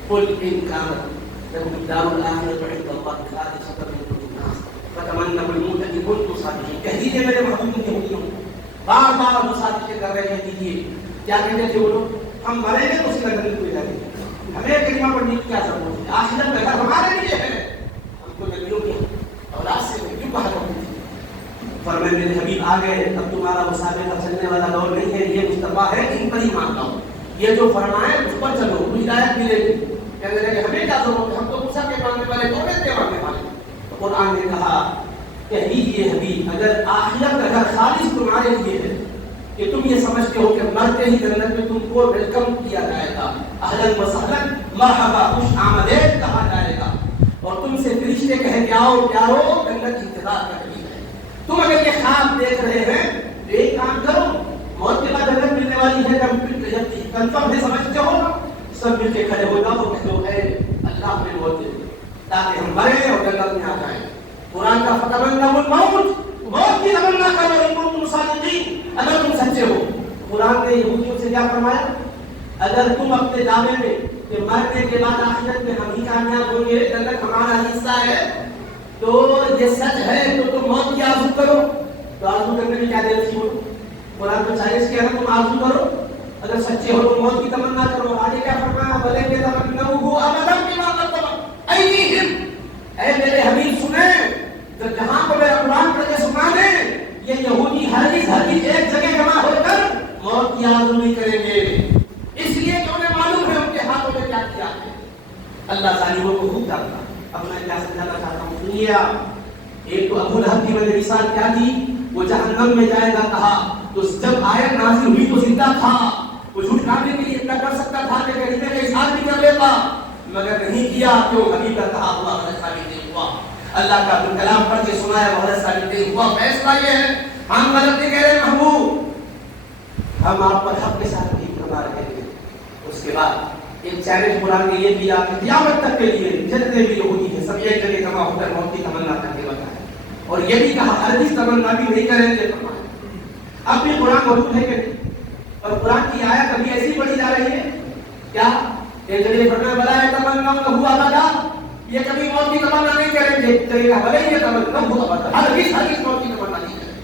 قل ان کانت لکم الدار الآخرۃ عند اللہ خالصۃ من دون الناس فتمنوا الموت ان کنتم صادقین۔ کہہ دیجیے میرے محبوب یہودیوں، بار بار مصادقے کر رہے ہیں، دیجیے کیا کہتے تھے وہ لوگ؟ ہم مریں گے تو اس کا جنت میں جائیں گے، ہمیں کلمہ پڑھنے کی کیا ضرورت ہے؟ آخرت میں گھر ہمارے لیے ہے، ہم کو نبیوں کی اولاد سے کیوں کہا کرتے تھے؟ فرمایا میرے حبیب آ گئے، اب تمہارا مسابقہ چلنے والا دور نہیں ہے، یہ مصطفیٰ ہے، ان پر ہی مان لاؤ، یہ جو فرمائے اس پر چلو، ہدایت ملے گی۔ کہنے لگے ہمیں کیا ضرورت ہے، ہم تو موسیٰ کے ماننے والے تو کے ماننے والے۔ تو قرآن نے کہا کہہ دیجیے حبیب اگر آخرت کا گھر خالص تمہارے لیے ہے کہ تم یہ سمجھتے ہو کہ مرتے ہی جنت میں تم کو ویلکم کیا جائے گا، اہلاً و سہلاً مرحبا خوش آمدید کہا جائے گا، اور تم سے فرشتے کہیں کہ آؤ پیارو جنت انتظار کر رہی ہے، تم اگر یہ خواب دیکھ رہے ہیں تو ایک کام کرو، موت کے بعد جنت ملنے والی ہے، جب کنفرم ہے سمجھتے ہو نا، سب مل کے کھڑے ہو جاؤ اور کہتے ہو اے اللہ ہمیں موت دے تاکہ ہم مریں اور جنت میں آ جائیں۔ قرآن کا فتمنوا الموت، موت کی تمنا کرو ان کنتم صادقین، اگر تم سچے ہو۔ قرآن نے یہودیوں سے کیا فرمایا؟ اگر تم اپنے دعوے میں کہ مرنے کے بعد آخرت میں ہم ہی کامیاب ہوں گے، جنت ہمارا حصہ ہے، تو یہ سچ ہے تو تم موت کی آرزو کرو۔ تو آرزو کرنے میں کیا دیر سی ہو؟ قرآن کو چالیس کیا ہے تم آرزو کرو، اگر سچے ہو تو موت کی تمنا کرو۔ آگے کیا فرمایا؟ بلے کے تمنوا ابدا بما قدمت ایدیہم، اے میرے حبیب سنیں، جب جہاں کو میرا قرآن پڑھ کے سنا دیں، یہ یہودی ہرگز ایک جگہ جمع ہو کر موت کی آرزو نہیں کریں گے، اس لیے کہ انہیں معلوم ہے ان کے ہاتھوں میں کیا کیا ہے۔ اللہ ظالموں کو خوب جانتا۔ اب میں کیا سمجھانا چاہتا ہوں سنیے آپ، ایک تو ابو لہب کی میں نے مثال کیا دی، وہ جہنم میں جائے گا کہا، تو جب آیت نازل ہوئی تو زندہ تھا، وہ جھٹلانے کے لیے اتنا کر سکتا تھا کہ کلمے کا اظہار بھی کر لیتا، مگر نہیں کیا، کیوں؟ حبیب کا کہا ہوا غلط ثابت نہیں ہوا، اللہ کا کلام پڑھ کے سنایا غلط ثابت نہیں ہوا۔ فیصلہ یہ ہے ہم غلط نہیں کہہ رہے محبوب، ہم آپ پر حق کے ساتھ نہیں فرما رہے ہیں۔ اس کے بعد ایک چیلنج قرآن نے یہ دیا کہ قیامت تک کے لیے جتنے بھی یہودی ہیں سب ایک جگہ جمع ہو کر موت کی تمنا کرنے والا ہے، اور یہ بھی کہا ہرگز تمنا بھی نہیں کریں گے۔ اب بھی قرآن موجود ہے کہ نہیں؟ اور قرآن کی آیت ابھی ایسی پڑھی جا رہی ہے کیا؟ ایک جگہ فرمایا بلا تمنا ہوا ابدا، یہ کبھی موت کی تمنا نہیں کریں گے، بھلے یہ تمنا ہو ہر موت کی تمنا نہیں کریں گے۔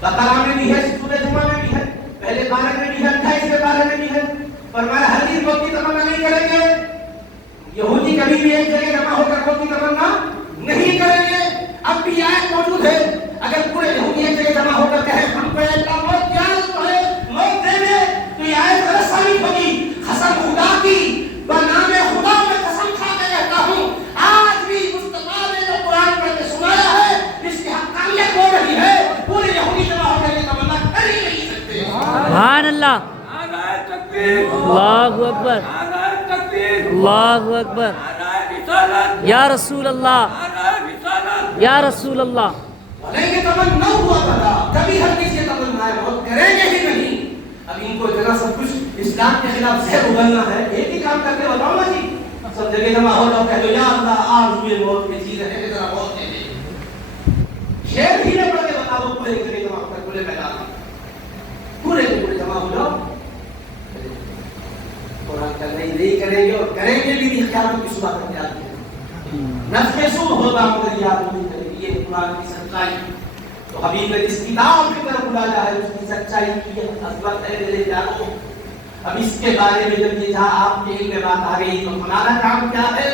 بقرہ میں بھی ہے، سورہ جمعہ میں بھی ہے، پہلے بارے میں بھی ہے، 28ویں بارے میں بھی ہے، فرمایا ہرگز موت کی تمنا نہیں کریں گے۔ یہودی کبھی بھی ایک جگہ جمع ہو کر موت کی تمنا نہیں کریں گے۔ اب بھی آیت موجود ہے، اگر پورے یہودی ایک جگہ جمع ہو کر کہیں ہم کو اللہ موت کیا ہے موت دے دے، تو یہ آیت غلط ثابت ہوگی۔ قسم خدا کی، بنام خدا میں قسم کھا کے کہتا ہوں، آج بھی مصطفیٰ نے جو قرآن پڑھ کے سنایا ہے اس کی حقانیت ہو رہی ہے، پورے یہودی جمع ہو کر یہ تمنا کر ہی نہیں سکتے۔ سبحان اللہ، نعرہ تکبیر، اللہ اکبر، نعرہ تکبیر، اللہ اکبر، نعرہ رسالت، یا رسول اللہ، نعرہ رسالت۔ یا رسول اللہ۔ بھلے یہ تمنا ہوا تھا، کبھی ہر کسی یہ تمنا موت کریں گے ہی نہیں۔ اب ان کو اتنا سب کچھ اسلام کے خلاف زہر اگلنا ہے، ایک ہی کام کر کے بتاؤ نا جی، سب جگہ جمع ہو جاؤ، کہہ دو یا اللہ آج ہوئے موت کی چیز ہے، ذرا موت دے دے۔ شعر ہی نہ پڑھ کے بتاؤ، پورے جگہ جمع ہو کر پورے میدان میں پورے کے پورے جمع ہو جاؤ۔ قرآن کا نہیں کریں گے اور کریں گے بھی نہیں، قیامت کی صبح تک یاد کریں، نفس سو ہوگا مگر یاد نہیں کریں گے۔ یہ قرآن کی سچائی تو حبیب نے جس کتاب کی طرف بلایا ہے اس کی سچائی کی عظمت ہے میرے پیاروں۔ اب اس کے بارے میں جب یہ جہاں آپ کے علم میں بات آ گئی تو ہمارا کام کیا ہے؟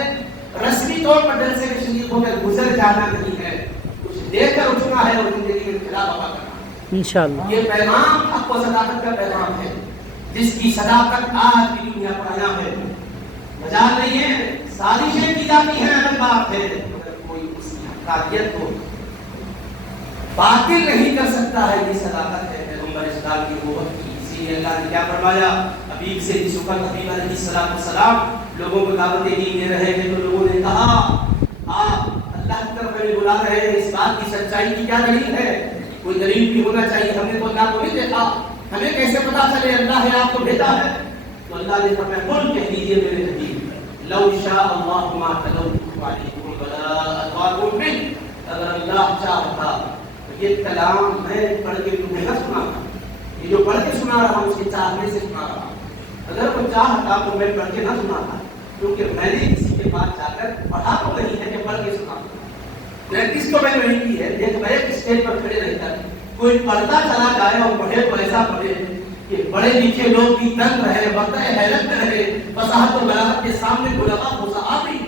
رسمی طور پر جلسے میں شریک ہو کر گزر جانا نہیں ہے، کچھ دے کر اٹھنا ہے اور زندگی میں خلاف وفا کرنا۔ انشاءاللہ یہ پیغام حق و صداقت کا پیغام ہے، جس کی صداقت آج کی دنیا پر آیا ہے۔ مجال نہیں ہے، سازشیں کی جاتی ہیں الگ بات ہے، مگر کوئی اس کی حقانیت کو باطل نہیں کر سکتا ہے۔ یہ صداقت ہے پیغمبر اسلام کی نبوت کی۔ اسی لیے اللہ نے کیا فرمایا؟ حبیب سے جس وقت حبیب علیہ السلام لوگوں کو دعوت دین دے رہے ہیں تو لوگوں نے کہا آپ اللہ کی طرف ہمیں بلا رہے ہیں، اس بات کی سچائی کی کیا دلیل ہے؟ کوئی دلیل بھی ہونا چاہیے، ہم نے تو اللہ کو نہیں دیکھا، ہمیں کیسے پتا چلے اللہ نے آپ کو بھیجا ہے؟ تو اللہ نے فرمایا قل کہہ دیجیے میرے حبیب لو شاء اللہ ما تلوته علیکم ولا اتبعتم به، اگر اللہ چاہتا یہ کلام میں پڑھ کے تمہیں نہ سنا تھا، یہ جو پڑھ کے سنا رہا ہوں اس کے چاہنے سے سنا رہا ہوں، اگر وہ چاہتا تو میں پڑھ کے نہ سنا تھا، کیونکہ میں نے کسی کے پاس جا کر پڑھا تو نہیں ہے کہ پڑھ کے سنا تھا، پریکٹس تو میں نے نہیں کی ہے۔ ایک میں اسٹیج پر کھڑے رہ کر کوئی پڑھتا چلا جائے اور پڑھے تو ایسا پڑھے کہ بڑے لکھے لوگ بھی دنگ رہے، وقت حیرت میں رہے، فصاحت و بلاغت کے سامنے علماء و صحابی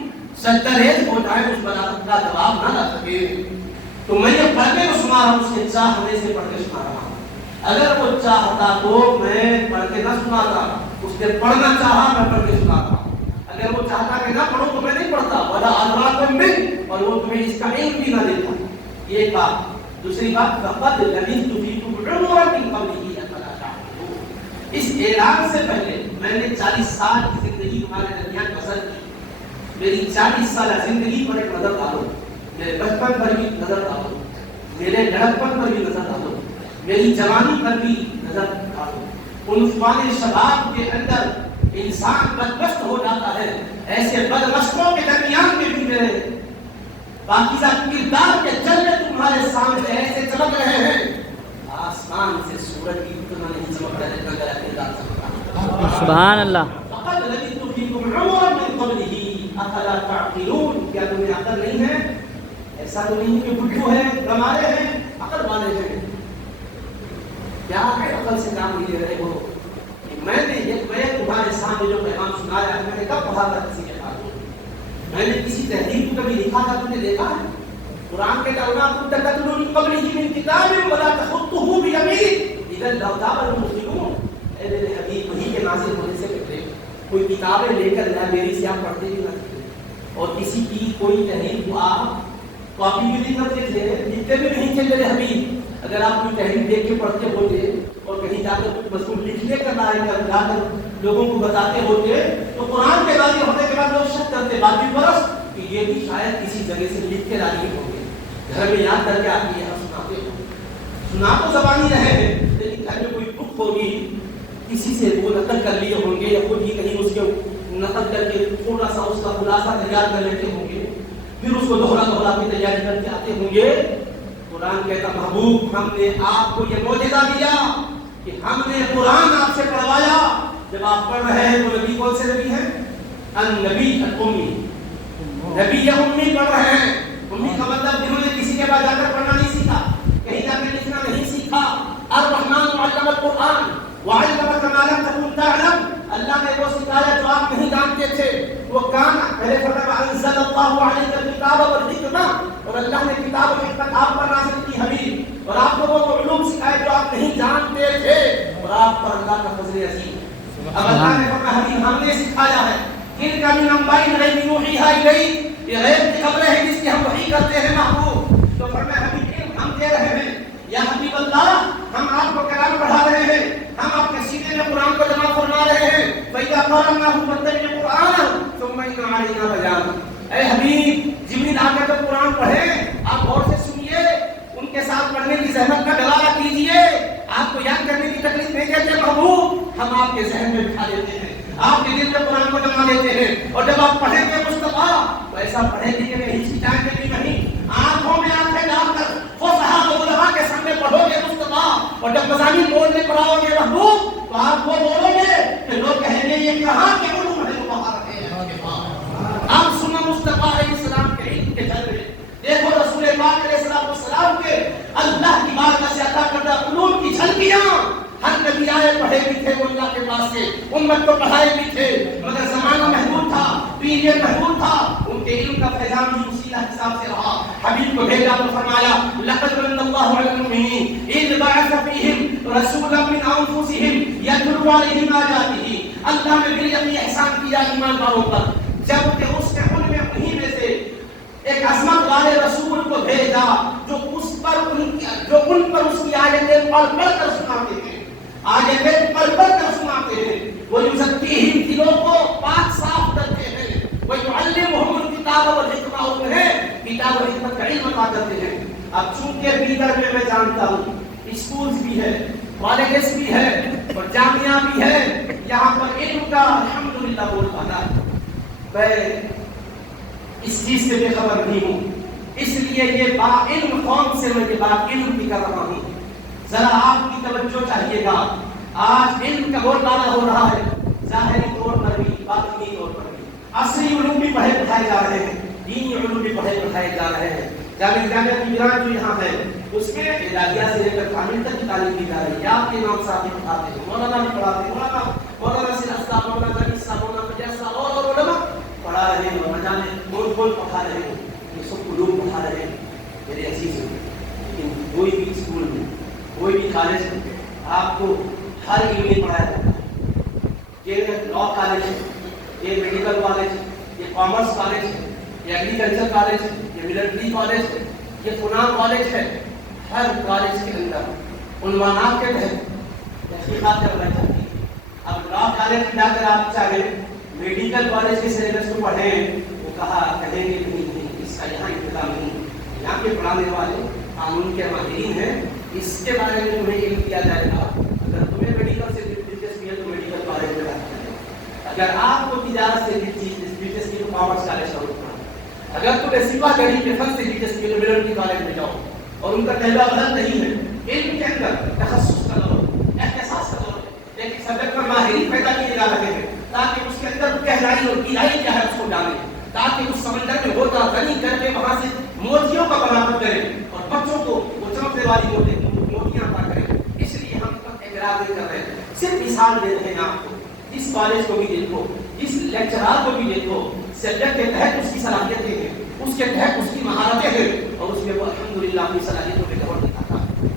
سجدریز ہو جائے، اس بلاغت کا جواب نہ لا سکے۔ تو میں یہ پڑھنے کو سنا رہا ہوں، اس کے چاہنے سے پڑھ کے سنا رہا ہوں۔ اگر وہ چاہتا تو میں پڑھ کے نہ سناتا، اس نے پڑھنا چاہا میں پڑھ کے سناتا۔ اگر وہ چاہتا کہ نہ پڑھو تو میں نہیں پڑھتا، ولا ادراکم بہ، اور وہ تمہیں اس کا علم بھی نہ دیتا۔ یہ ایک بات۔ دوسری بات فقد لبثت فیکم عمرا من قبلہ افلا تعقلون، اس اعلان سے پہلے میں نے 40 سال کی زندگی تمہارے درمیان بسر کی، میری 40 سالہ زندگی پر ایک نظر ڈالو، میرے بچپن پر بھی نظر ڈالو، میرے لڑکپن پر بھی نظر ڈالو، میری جوانی پر بھی نظر ڈالو۔ عنفوان شباب کے اندر انسان بدمست ہو جاتا ہے، ایسے بدمستوں کے درمیان میں بھی میرے پاکیزہ کردار کے چلے تمہارے سامنے ایسے چمک رہے ہیں، آسمان سے سورج کی اتنا نہیں چمک رہے جتنا میرا کردار چمک رہا۔ سبحان اللہ۔ فقد لبثت فیکم عمرا من قبلہ افلا تعقلون، کیا تمہیں عقل نہیں ہے؟ ایسا تو نہیں کہ بڈھو ہے، گمارے ہیں، عقل والے ہیں، کیا ہے عقل سے کام نہیں لے رہے ہو؟ میں نے تمہارے سامنے جو پیغام سنایا ہے، میں نے کب پڑھا تھا کسی کے پاس؟ میں نے کسی تحریر کو کبھی لکھا تھا؟ تم نے دیکھا ہے؟ قرآن کے کلمات کنت تتلو من قبلہ من کتاب ولا تخطه بیمینک اذا لارتاب المسلمون۔ اے میرے حبیب، وحی کے نازل ہونے سے پہلے کوئی کتابیں لے کر لائبریری سے آپ پڑھتے بھی نہ تھے، اور کسی کی کوئی تحریر کو آپ کاپی بھی نہیں کرتے تھے، لکھتے بھی نہیں تھے میرے حبیب۔ اگر آپ کوئی تحریر دیکھ کے پڑھتے ہوتے اور کہیں جا کر کچھ مضمون لکھنے کا نہ جا کر لوگوں کو بتاتے ہوتے تو قرآن کے نازل ہونے کے بعد لوگ شک کرتے باقی برس کہ یہ بھی شاید کسی جگہ سے لکھ کے راضی ہوں گے، گھر میں یاد کر کے آپ یہاں سناتے ہوں، سنا تو زبانی رہے ہیں لیکن گھر میں کوئی بک ہوگی، کسی سے وہ نقل کر لیے ہوں گے یا خود ہی کہیں اس کے نقل کر کے تھوڑا سا اس کا خلاصہ تیار کر لیتے ہوں گے، پھر اس کو دوہرا کے تیاری کر کے آتے ہوں گے۔ قرآن کہتا محبوب ہم نے آپ کو یہ معجزہ دیا کہ ہم نے قرآن آپ سے پڑھوایا، جب آپ پڑھ رہے ہیں تو نبی کون سے نبی ہیں؟ النبی الامی، نبی یا امی پڑھ رہے ہیں. امی کا مطلب جنہوں نے کسی کے بعد جا کر پڑھنا نہیں سیکھا, کہیں جا کے لکھنا نہیں سیکھا. الرحمن علم القرآن وعلمك ما لم تكن تعلم. اللہ نے وہ سکھایا جو آپ نہیں جانتے تھے. وہ کام پہلے فرمایا انزل اللہ علیک الکتاب والحکمہ, اور اللہ نے کتاب و حکمت آپ پر نازل کی حبیب, اور آپ کو وہ علوم سکھائے جو آپ نہیں جانتے تھے, اور آپ پر اللہ کا فضل عظیم. اب اللہ نے فرمایا حبیب ہم نے سکھایا ہے. کن کا من انباء الغیب نوحیہا الیک, یہ غیب کی خبریں ہیں جس کی ہم وحی کرتے ہیں محبوب. تو فرمایا حبیب ہم دے رہے ہیں یا حبیب اللہ, ہم آپ کو کلام پڑھا رہے ہیں, ہم آپ کے سینے میں قرآن کو جمع فرما رہے ہیں. فَإِذَا قَرَأْنَاهُ فَاتَّبِعْ قُرْآنَهُ ثُمَّ إِنَّ عَلَيْنَا بَيَانَهُ. اے حبیب جبریل آ کر تو قرآن پڑھیں, آپ غور سے سنیے, ان کے ساتھ پڑھنے کی زحمت کا گوارا کیجیے. آپ کو یاد کرنے کی تکلیف نہیں دیتے محبوب, ہم آپ کے ذہن میں بٹھا دیتے ہیں, آپ کے دل میں قرآن کو جما دیتے ہیں. اور جب آپ پڑھیں گے مصطفیٰ تو ایسا پڑھیں گے کہ ہچکچائیں گے بھی نہیں, آنکھوں میں آنکھیں ڈال کر فصحاء و علماء کے سامنے پڑھو گے مصطفیٰ. اور جب مضامین بولنے پر آؤ گے محبوب تو آپ وہ بولو گے کہ لوگ کہیں گے یہ کہاں کے علوم ہے جو وہاں رکھے ہیں آپ کے پاس. آپ سنو مصطفیٰ علیہ السلام کے علم کے جلوے, دیکھو رسول پاک علیہ السلام کے اللہ کی بارگاہ سے عطا کردہ علوم کی جھلکیاں. ہر نبی آئے پڑھے بھی تھے وہ اللہ کے پاس سے, امت کو پڑھائے بھی تھے, مگر زمانہ محدود تھا, پیریڈ محدود تھا, ان کے علم کا فیضان بھی اسی حساب سے رہا. حبیب کو بھیجا تو فرمایا لقد من اللہ علی المؤمنین اذ بعث فیہم رسولا من انفسہم یتلو علیہم آیاتہ. اللہ نے بے یقین احسان کیا ایمان والوں پر جب کہ اس نے ان میں انہی میں سے ایک عظمت والے رسول کو بھیجا جو ان پر اس کی آیتیں پڑھ پڑھ کر سناتے ہیں, آیتیں پڑھ پڑھ کر سناتے ہیں. وہ یزکیہم دلوں کو پاک صاف کرتے ہیں, وہ یعلمہم الکتاب والحکمہ, انہیں کتاب و حکمت کا علم عطا کرتے ہیں. اب چونکہ بیدر میں جانتا ہوں اسکولز بھی ہے, کالجز بھی ہے اور جامعہ بھی ہے, یہاں پر علم کا الحمدللہ بول پاتا ہے. میں اس چیز سے بے خبر نہیں ہوں, اس لیے یہ با علم قوم سے میں یہ بات علم کی کر رہا ہوں. ذرا آپ کی توجہ چاہیے گا. آج علم کا بول بالا ہو رہا ہے, ظاہری طور پر بھی باطنی طور پر بھی. عصری علوم بھی پڑھے پڑھائے جا رہے ہیں, دینی علوم بھی پڑھے پڑھائے جا رہے ہیں. جامعہ کی برانچ جو یہاں ہے اس میں اعدادیہ سے لے کر کامل تک کی تعلیم دی جا رہی ہے. آپ کے امام صاحب بھی پڑھاتے ہیں, مولانا بھی پڑھاتے ہیں, مولانا سراج صاحب, مولانا زمین صاحب, مولانا فجر صاحب اور علماء پڑھا رہے ہیں. اور جانے کون کون پڑھا رہے ہیں, یہ سب علوم پڑھا رہے ہیں میرے عزیز. لیکن کوئی بھی اسکول میں, کوئی بھی کالج میں آپ کو ہر علم نہیں پڑھایا جاتا. یہ لا کالج ہے, یہ میڈیکل کالج ہے, یہ کامرس کالج ہے, یہ ایگریکلچر کالج ہے, یہ ملٹری کالج ہے, یہ فلاں کالج ہے. ہر کالج کے اندر عنوانات کے تحت تحقیقات کرنا چاہیے. اب لا کالج جا کر آپ چاہیں میڈیکل کالج کے سلیبس کو پڑھیں, وہ کہیں گے نہیں, اس کا یہاں انتظام نہیں. یہاں کے پڑھانے والے قانون کے ماہرین ہیں, اس کے بارے میں تمہیں علم دیا جائے گا. اگر تمہیں میڈیکل سے دلچسپی ہے تو میڈیکل کالج میں جانا ہے. اگر آپ کو تجارت سے دلچسپی ہے تو کامرس کالج کا رخ کرنا. اگر تمہیں سپاہ گری کے فن سے دلچسپی ہے تو ملٹری کالج میں جاؤ. اور ان کا پہلا غلط نہیں ہے, علم کے اندر تخصص کا دور, احتساس کا دور, لیکن سبجیکٹ پر ماہرین پیدا کیے جا رہے ہیں تاکہ اس کے اندر گہرائی اور گہرائی کیا ہے اس کو ڈالیں, تاکہ اس سمندر میں ہوتا غنی کر کے وہاں سے موتیوں کا برآمد کریں اور بچوں کو وہ چمکنے والی موتیاں عطا کریں. اس لیے ہم اعتراض نہیں کر رہے ہیں, صرف مثال دے رہے ہیں آپ کو. اس کالج کو بھی دیکھو, اس لیکچرار کو بھی دیکھو, سبجیکٹ کے تحت اس کی صلاحیتیں ہیں, اس کے تحت اس کی مہارتیں ہیں, اور اس میں وہ الحمدللہ اپنی صلاحیتوں پہ غور دکھاتا ہے.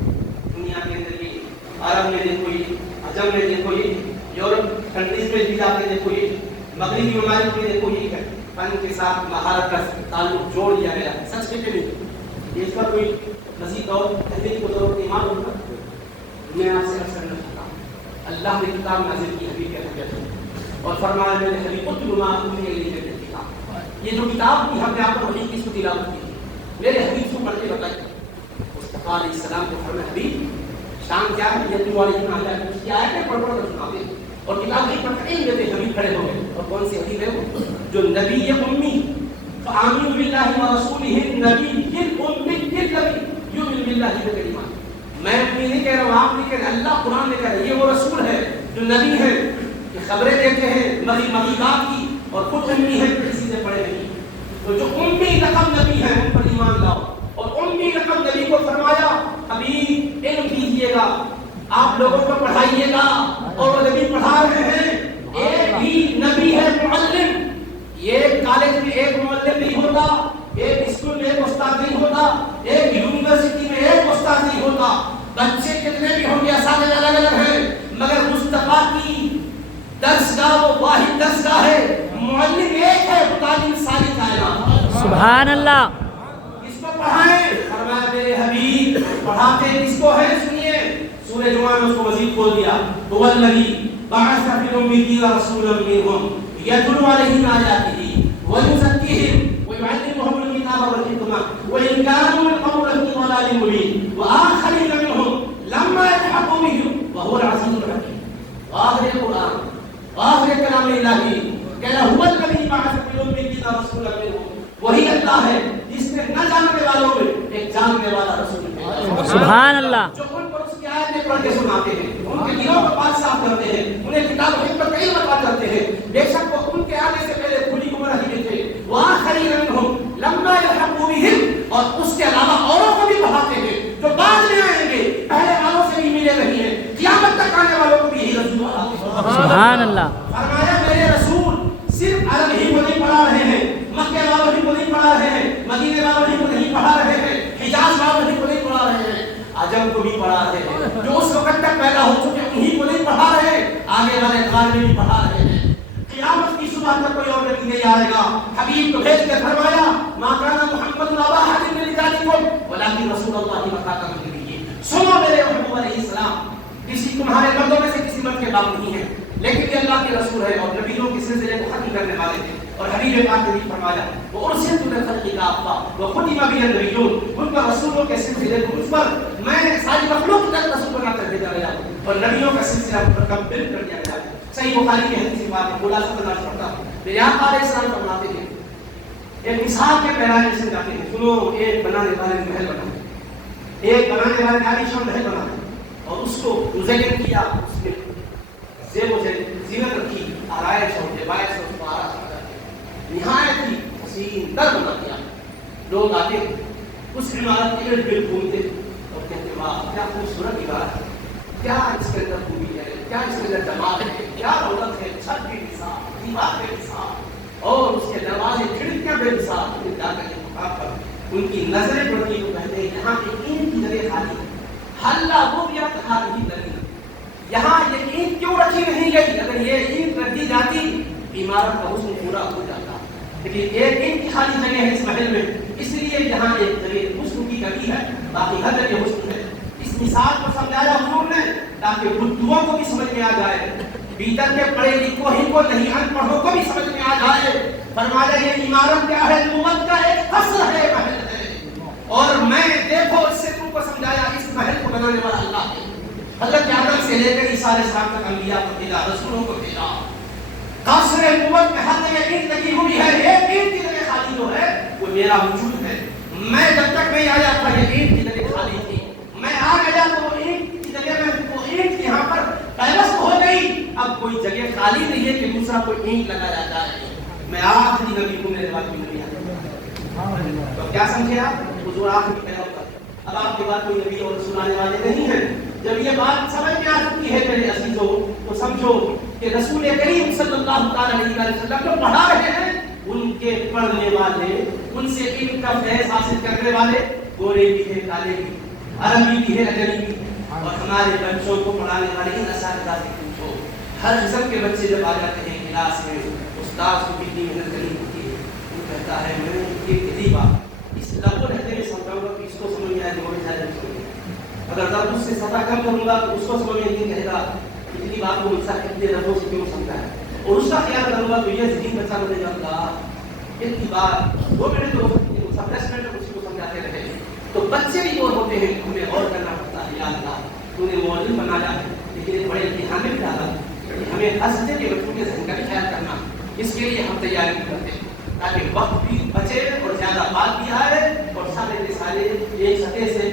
دنیا کے اندر یہ عرب میں دیکھو, یہ عجم میں دیکھو, یہ یورپ کنٹریز میں بھی جا کے دیکھو, یہ مغربی ممالک میں دیکھو, یہ فن کے ساتھ مہارت کا تعلق جوڑ دیا گیا. سچ کے نہیں, اس پر کوئی مزید اور تحقیق کو ضرورت ایمان ہوگا. میں آپ سے عرض کرنا چاہتا ہوں, اللہ نے کتاب نازل کی حبیب کے حقیقت اور فرمایا میں نے حبیب اتلو ما اوحی الیک من الکتاب. یہ جو کتاب کی ہم نے آپ کو وحی کی اس کو تلاوت کی, میرے حبیب کو پڑھ کے بتائیے. مصطفیٰ علیہ السلام کو فرمایا حبیب شان کیا ہے, یتلو علیہم آیاتہ, اس کی آیتیں پڑھ پڑھ کر سناتے ہیں اور کتاب نہیں پڑھتے علم دیتے. حبیب کھڑے ہو گئے, اور کون سی حبیب ہے وہ جو نبی امی, فآمنوا باللہ ورسولہ النبی الامی الذی یؤمن باللہ وکلماتہ. میں اپنی نہیں کہہ رہا ہوں, آپ نہیں کہہ رہے, اللہ قرآن نے کہہ رہا ہے. یہ وہ رسول ہے جو نبی ہے, کہ خبریں دیتے ہیں مغیبات کی, اور خود امی ہے, کسی سے پڑھے نہیں. تو جو امی رقم نبی ہیں ان پر ایمان لاؤ. اور امی رقم نبی کو فرمایا حبیب علم کیجیے گا, آپ لوگوں کو پڑھائیے گا, اور وہ نبی پڑھا رہے ہیں. ایک ہی نبی ہے معلم. یہ کالج میں ایک معلم نہیں ہوتا, ایک اسکول میں ایک استاد نہیں ہوتا, ایک یونیورسٹی میں ایک استاد نہیں ہوتا. بچے کتنے بھی ہوں گے اساتذہ الگ الگ ہیں, مگر مصطفیٰ کی درسگاہ وہ واحد درسگاہ ہے, معلم ایک ہے, تعلیم ساری کائنات. سبحان اللہ. اس کو پڑھائیں. فرمایا میرے حبیب پڑھاتے کس کو ہے؟ سنیے سورہ جمعہ میں اس کو مزید کھول دیا. هو الذی بعث فی الأمیین رسولا منهم یتلو علیہم آیاتہ ویزکیہم ویعلمهم الکتاب والحکمہ وإن كانوا من قبل لفی ضلال مبین وآخرین منهم لما یلحقوا بهم وهو العزیز الحکیم. آخر قرآن, آخر کلام الہی کہنا هو الذی بعث فی الأمیین رسولا منهم, وہی اللہ ہے جس نے نہ جاننے والوں میں ایک جاننے والا رسول بھیجا. سبحان اللہ. جو ان پر اس کی آیتیں پڑھ کے سناتے ہیں, ان کے دلوں کو پاک صاف کرتے ہیں, انہیں کتاب و حکمت کا علم عطا کرتے ہیں. بے شک وہ ان کے آنے سے پہلے کھلی گمراہی میں تھے. وآخرین منهم لما یلحقوا بهم, اور اس کے علاوہ اوروں کو بھی پڑھاتے ہیں جو بعد میں آئیں گے, پہلے والوں سے بھی ملے نہیں ہیں, قیامت تک آنے والوں کو بھی یہی رسول پڑھاتے ہیں. سبحان اللہ. فرمایا میرے رسول صرف عرب ہی کو نہیں پڑھا رہے ہیں, مکہ والوں ہی کو نہیں پڑھا رہے ہیں, مدینے والوں ہی کو نہیں پڑھا رہے ہیں, حجاز والوں ہی کو نہیں پڑھا رہے ہیں, عجم کو بھی پڑھا رہے ہیں. جو اس وقت تک پیدا ہو چکے انہی کو نہیں پڑھا رہے, آگے والے ادوار میں بھی پڑھا رہے ہیں. قیامت کی صبح تک کوئی اور نبی نہیں آئے گا. حبیب کو بھیج کے فرمایا ما کان محمد ابا احد من رجالکم ولکن رسول اللہ وخاتم النبیین. سنو میرے محبوب علیہ السلام, کسی تمہارے مردوں میں سے کسی مرد کے باپ نہیں ہے, لیکن یہ اللہ کے رسول ہے اور نبیوں کے سلسلے کو ختم کرنے والے ہیں. اور حبیب پاک نے فرمایا وہ ارسلت بالخلق کافۃ وختم بی النبیون, ان پر رسولوں کے سلسلے کو اس پر میں ساری مخلوق تک رسول بنا کر بھیجا گیا اور نبیوں کا سلسلہ مکمل کر دیا گیا. صحیح بخاری کی حدیث بات ہے, خلاصہ بنا پڑتا ہوں. میرے آقا علیہ السلام فرماتے ہیں ایک مثال کے پیرانے سے جاتے ہیں. سنو, ایک بنانے والے نے محل بنایا, ایک بنانے والے نے عالیشان محل بنایا اور اس کو مزین کیا, اس میں زیب و زینت رکھی, آرائش اور لباس اور پارا نہایت ہی حسین در بنا دیا. لوگ آتے ہیں اس عمارت کے ارد گرد گھومتے اور کہتے ہیں واہ کیا خوبصورت عمارت ہے, کیا اس کے اندر خوبی ہے, کیا اس کے اندر جمال ہے, کیا رونق ہے, چھت بے مثال, دیوار بے مثال, اور اس کے دروازے کھڑکیاں بے مثال. جا کر کے مقام پر ان کی نظریں پڑتی تو کہتے ہیں یہاں ایک اینٹ کی جگہ خالی ہے, حلہ وہ بھی اب خالی نہیں, یہاں یہ اینٹ کیوں رکھی نہیں گئی؟ اگر یہ اینٹ رکھ دی جاتی عمارت کا حسن پورا ہو جاتا, لیکن ایک اینٹ کی خالی جگہ ہے اس محل میں, اس لیے یہاں ایک جگہ حسن کی کمی ہے, باقی ہر جگہ حسن ہے. اس مثال کو سمجھایا حضور نے تاکہ بدھوں کو بھی سمجھ میں آ جائے, بھیتر کے پڑھے لکھوں ہی کو نہیں ان پڑھوں کو بھی سمجھ میں آ جائے. فرمایا یہ عمارت کیا ہے؟ نبوت کا ایک قصر ہے, محل ہے, اور میں دیکھو اس سے تم کو سمجھایا اس محل کو بنانے والا اللہ ہے. حضرت آدم سے لے کر عیسیٰ علیہ السلام تک انبیاء کو بھیجا, رسولوں کو بھیجا. قصر نبوت میں ہر جگہ اینٹ لگی ہوئی ہے, ایک اینٹ کی جگہ خالی جو ہے وہ میرا وجود ہے. میں جب تک نہیں آیا تھا یہ اینٹ کی جگہ خالی تھی, میں آ گیا تو وہ اینٹ کی جگہ میں وہ اینٹ یہاں پر پیوست ہو گئی. اب کوئی جگہ خالی نہیں ہے کہ دوسرا کوئی اینٹ لگایا جائے. میں آخری نبی ہوں, میرے بعد کوئی نبی آتا. تو کیا سمجھے آپ؟ حضور آخری پیغمبر, اب آپ کے بعد کوئی نبی اور رسول آنے والے نہیں ہیں. جب یہ بات سمجھ میں آ چکی ہے میرے عزیزوں تو سمجھو کہ رسول کریم صلی اللہ تعالی علیہ وسلم جو پڑھا رہے ہیں ان کے پڑھنے والے, ان سے علم کا فیض حاصل کرنے والے گورے بھی ہیں, کالے بھی, عربی بھی ہے, اجمی بھی. اور ہمارے بچوں کو پڑھانے والے ان اساتذہ سے پوچھو, ہر قسم کے بچے جب آ جاتے ہیں کلاس میں, استاد کو کتنی محنت کرنی ہوتی ہے. وہ کہتا ہے میں یہ کتنی بات اس لفظ رہتے میں سمجھاؤں گا کہ اس کو سمجھ میں آئے تو زیادہ سمجھ. اگر درد اس سے سطح کم کروں گا تو اس کو سمجھ میں نہیں کہے گا اتنی بات کو مجھ سے کتنے لفظوں سے کیوں سمجھا ہے, اور اس کا خیال کروں گا تو یہ ذہن بچہ مجھے جانتا اتنی بات 2 منٹ تو 10 منٹ اس کو سمجھاتے رہے. تو بچے بھی اور ہوتے ہیں, ہمیں غور کرنا پڑتا ہے. یا اللہ تو نے معلم بنایا لیکن بڑے امتحان میں ڈالا, ہمیں ہر سطح کے بچوں کے ذہن کا بھی خیال کرنا, اس کے لیے ہم تیاری بھی کرتے ہیں تاکہ وقت بھی بچے اور زیادہ بات بھی آئے اور سارے کے سارے ایک سطح سے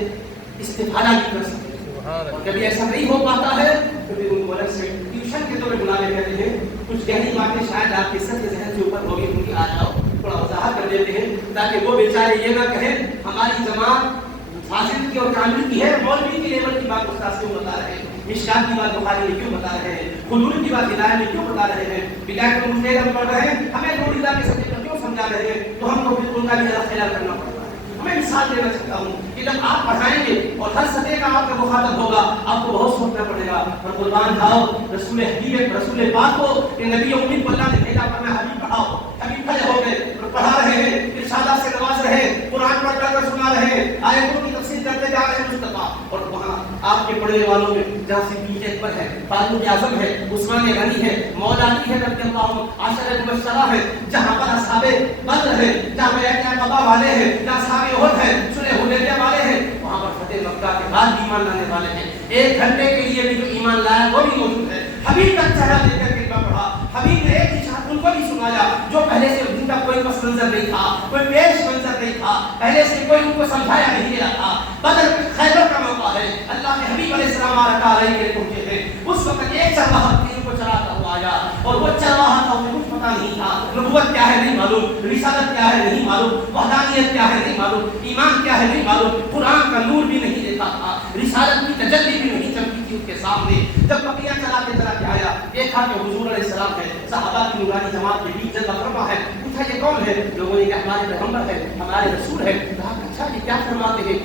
استفادہ بھی کر سکتے ہیں. اور کبھی ایسا نہیں ہو پاتا ہے تو پھر ان کو الگ سے ٹیوشن کے طور پہ بلا لے کہتے ہیں. کچھ گہری باتیں شاید آپ کے سب کے ذہن سے اوپر ہوگی, ان کی آ جاؤ تھوڑا وضاحت کر دیتے ہیں تاکہ وہ بیچارے یہ نہ کہیں ہماری جماعت فاضل کی اور کامل کی ہے، مولوی کی لیول کی بات استاد کیوں بتا رہے ہیں، مشکات کی بات بخاری میں کیوں بتا رہے ہیں، حضور کی بات ہدایت میں کیوں بتا رہے ہیں، بدایت کو مجھے پڑھ رہے ہیں، ہمیں نور اللہ کے سبجیکٹ پر کیوں سمجھا رہے ہیں، تو ہم کو پھر ان کا بھی خیال کرنا پڑتا ہے۔ میں مثال دینا چاہتا ہوں کہ جب آپ پڑھائیں گے اور ہر سطح کا آپ کا مخاطب ہوگا، آپ کو بہت سوچنا پڑے گا، اور قربان جاؤ رسول حبیب رسول پاک کو کہ نبی امید کو اللہ نے بھیجا کرنا حبیب پڑھاؤ، حبیب کھڑے ہو گئے اور پڑھا رہے ہیں، ارشادات سے نواز رہے ہیں، قرآن پڑھ کر سنا رہے ہیں، آیتوں کی تفسیر کرتے جا رہے ہیں مصطفیٰ، اور وہاں آپ کے پڑھنے والوں میں جہاں صدیق اکبر ہے، فاروق اعظم ہے، عثمان غنی ہے، مولا علی ہے رضی اللہ عنہ، عشرہ مبشرہ ہے، جہاں پر اصحاب بدر ہے، جہاں بیعت عقبہ والے ہیں، جہاں اصحاب احد ہیں، صلح حدیبیہ والے ہیں، وہاں پر فتح مکہ کے بعد بھی ایمان لانے والے ہیں، ایک گھنٹے کے لیے بھی جو ایمان لایا وہ بھی موجود ہے۔ حبیب کا چہرہ دیکھ کر کلمہ پڑھا، حبیب نے ایک اشارہ ان کو بھی سنایا جو پہلے سے ان کا کوئی پس منظر نہیں تھا، کوئی پیش منظر نہیں تھا، پہلے سے کوئی ان کو سمجھایا نہیں گیا تھا۔ بدر خیبر کا موقع ہے، اللہ کے حبیب علیہ السلام آرکا علیہ کے پہنچے تھے، اس وقت ایک چرواہا تیر کو چراتا ہوا آیا، اور وہ چرواہا تھا، انہیں کچھ پتا نہیں تھا، نبوت کیا ہے نہیں معلوم، رسالت کیا ہے نہیں معلوم، وحدانیت کیا ہے نہیں معلوم، ایمان کیا ہے نہیں معلوم، قرآن کا نور بھی نہیں دیکھا تھا، رسالت کی تجلی بھی نہیں چمکی تھی ان کے سامنے۔ جب بقیہ چلاتے چلاتے آیا، دیکھا کہ حضور علیہ السلام ہے، صحابہ کی نورانی جماعت کے بیچ جلوہ فرما ہے، پوچھا یہ کون ہے؟ لوگوں نے کہا ہمارے پیغمبر ہے، ہمارے رسول ہے۔ کہا اچھا یہ کیا فرماتے ہیں؟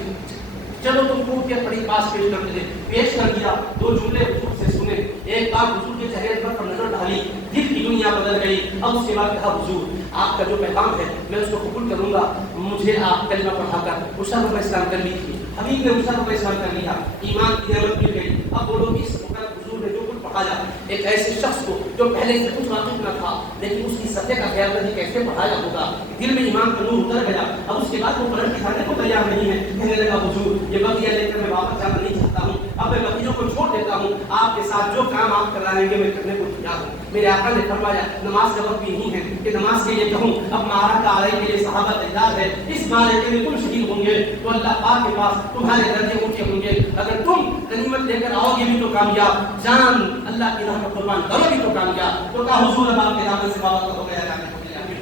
چلو تم کو کے بڑی پاس پیش کر دے، پیش کر دیا، دو جملے حضور سے سنے، ایک بار حضور کے چہرے پر نظر ڈالی، دل کی دنیا بدل گئی۔ اب اس کے بعد کہا حضور آپ کا جو پیغام ہے میں اس کو قبول کروں گا، مجھے آپ کلمہ پڑھا کر اسامہ کو اسلام کر لی تھی۔ حبیب نے اسامہ کو اسلام کر لیا، ایمان کی نعمت مل گئی۔ اب بولو کہ اس وقت حضور نے جو کچھ پڑھایا ایک ایسے شخص کو جو پہلے سے کچھ واقف نہ تھا لیکن اس کی سطح کا خیال نہیں کیسے پڑھایا ہوگا، دل میں ایمان کا نور اتر گیا۔ اب اس کے بعد وہ پلٹ دکھانے کو تیار نہیں ہے، کہنے لگا حضور یہ بقیہ لے کر میں واپس جانا نہیں چاہتا ہوں، اب میں بقیوں کو چھوڑ دیتا ہوں، آپ کے ساتھ جو کام آپ کرائیں گے میں کرنے کو تیار ہوں۔ میرے آقا نے فرمایا نماز کا وقت بھی نہیں ہے کہ نماز کے لیے کہوں، اب معرکہ علیہ کے لیے صحابہ تیار ہے، اس معرکے میں تم شہید ہوں گے تو اللہ پاک کے پاس تمہارے درجے اونچے ہوں گے، اگر تم غنیمت لے کر آؤ گے بھی تو کامیاب، جان اللہ کی راہ میں قربان کرو بھی تو کامیاب۔ تو کہا حضور اب آپ کے دامن سے وابستہ ہو گیا جانے کو تیار۔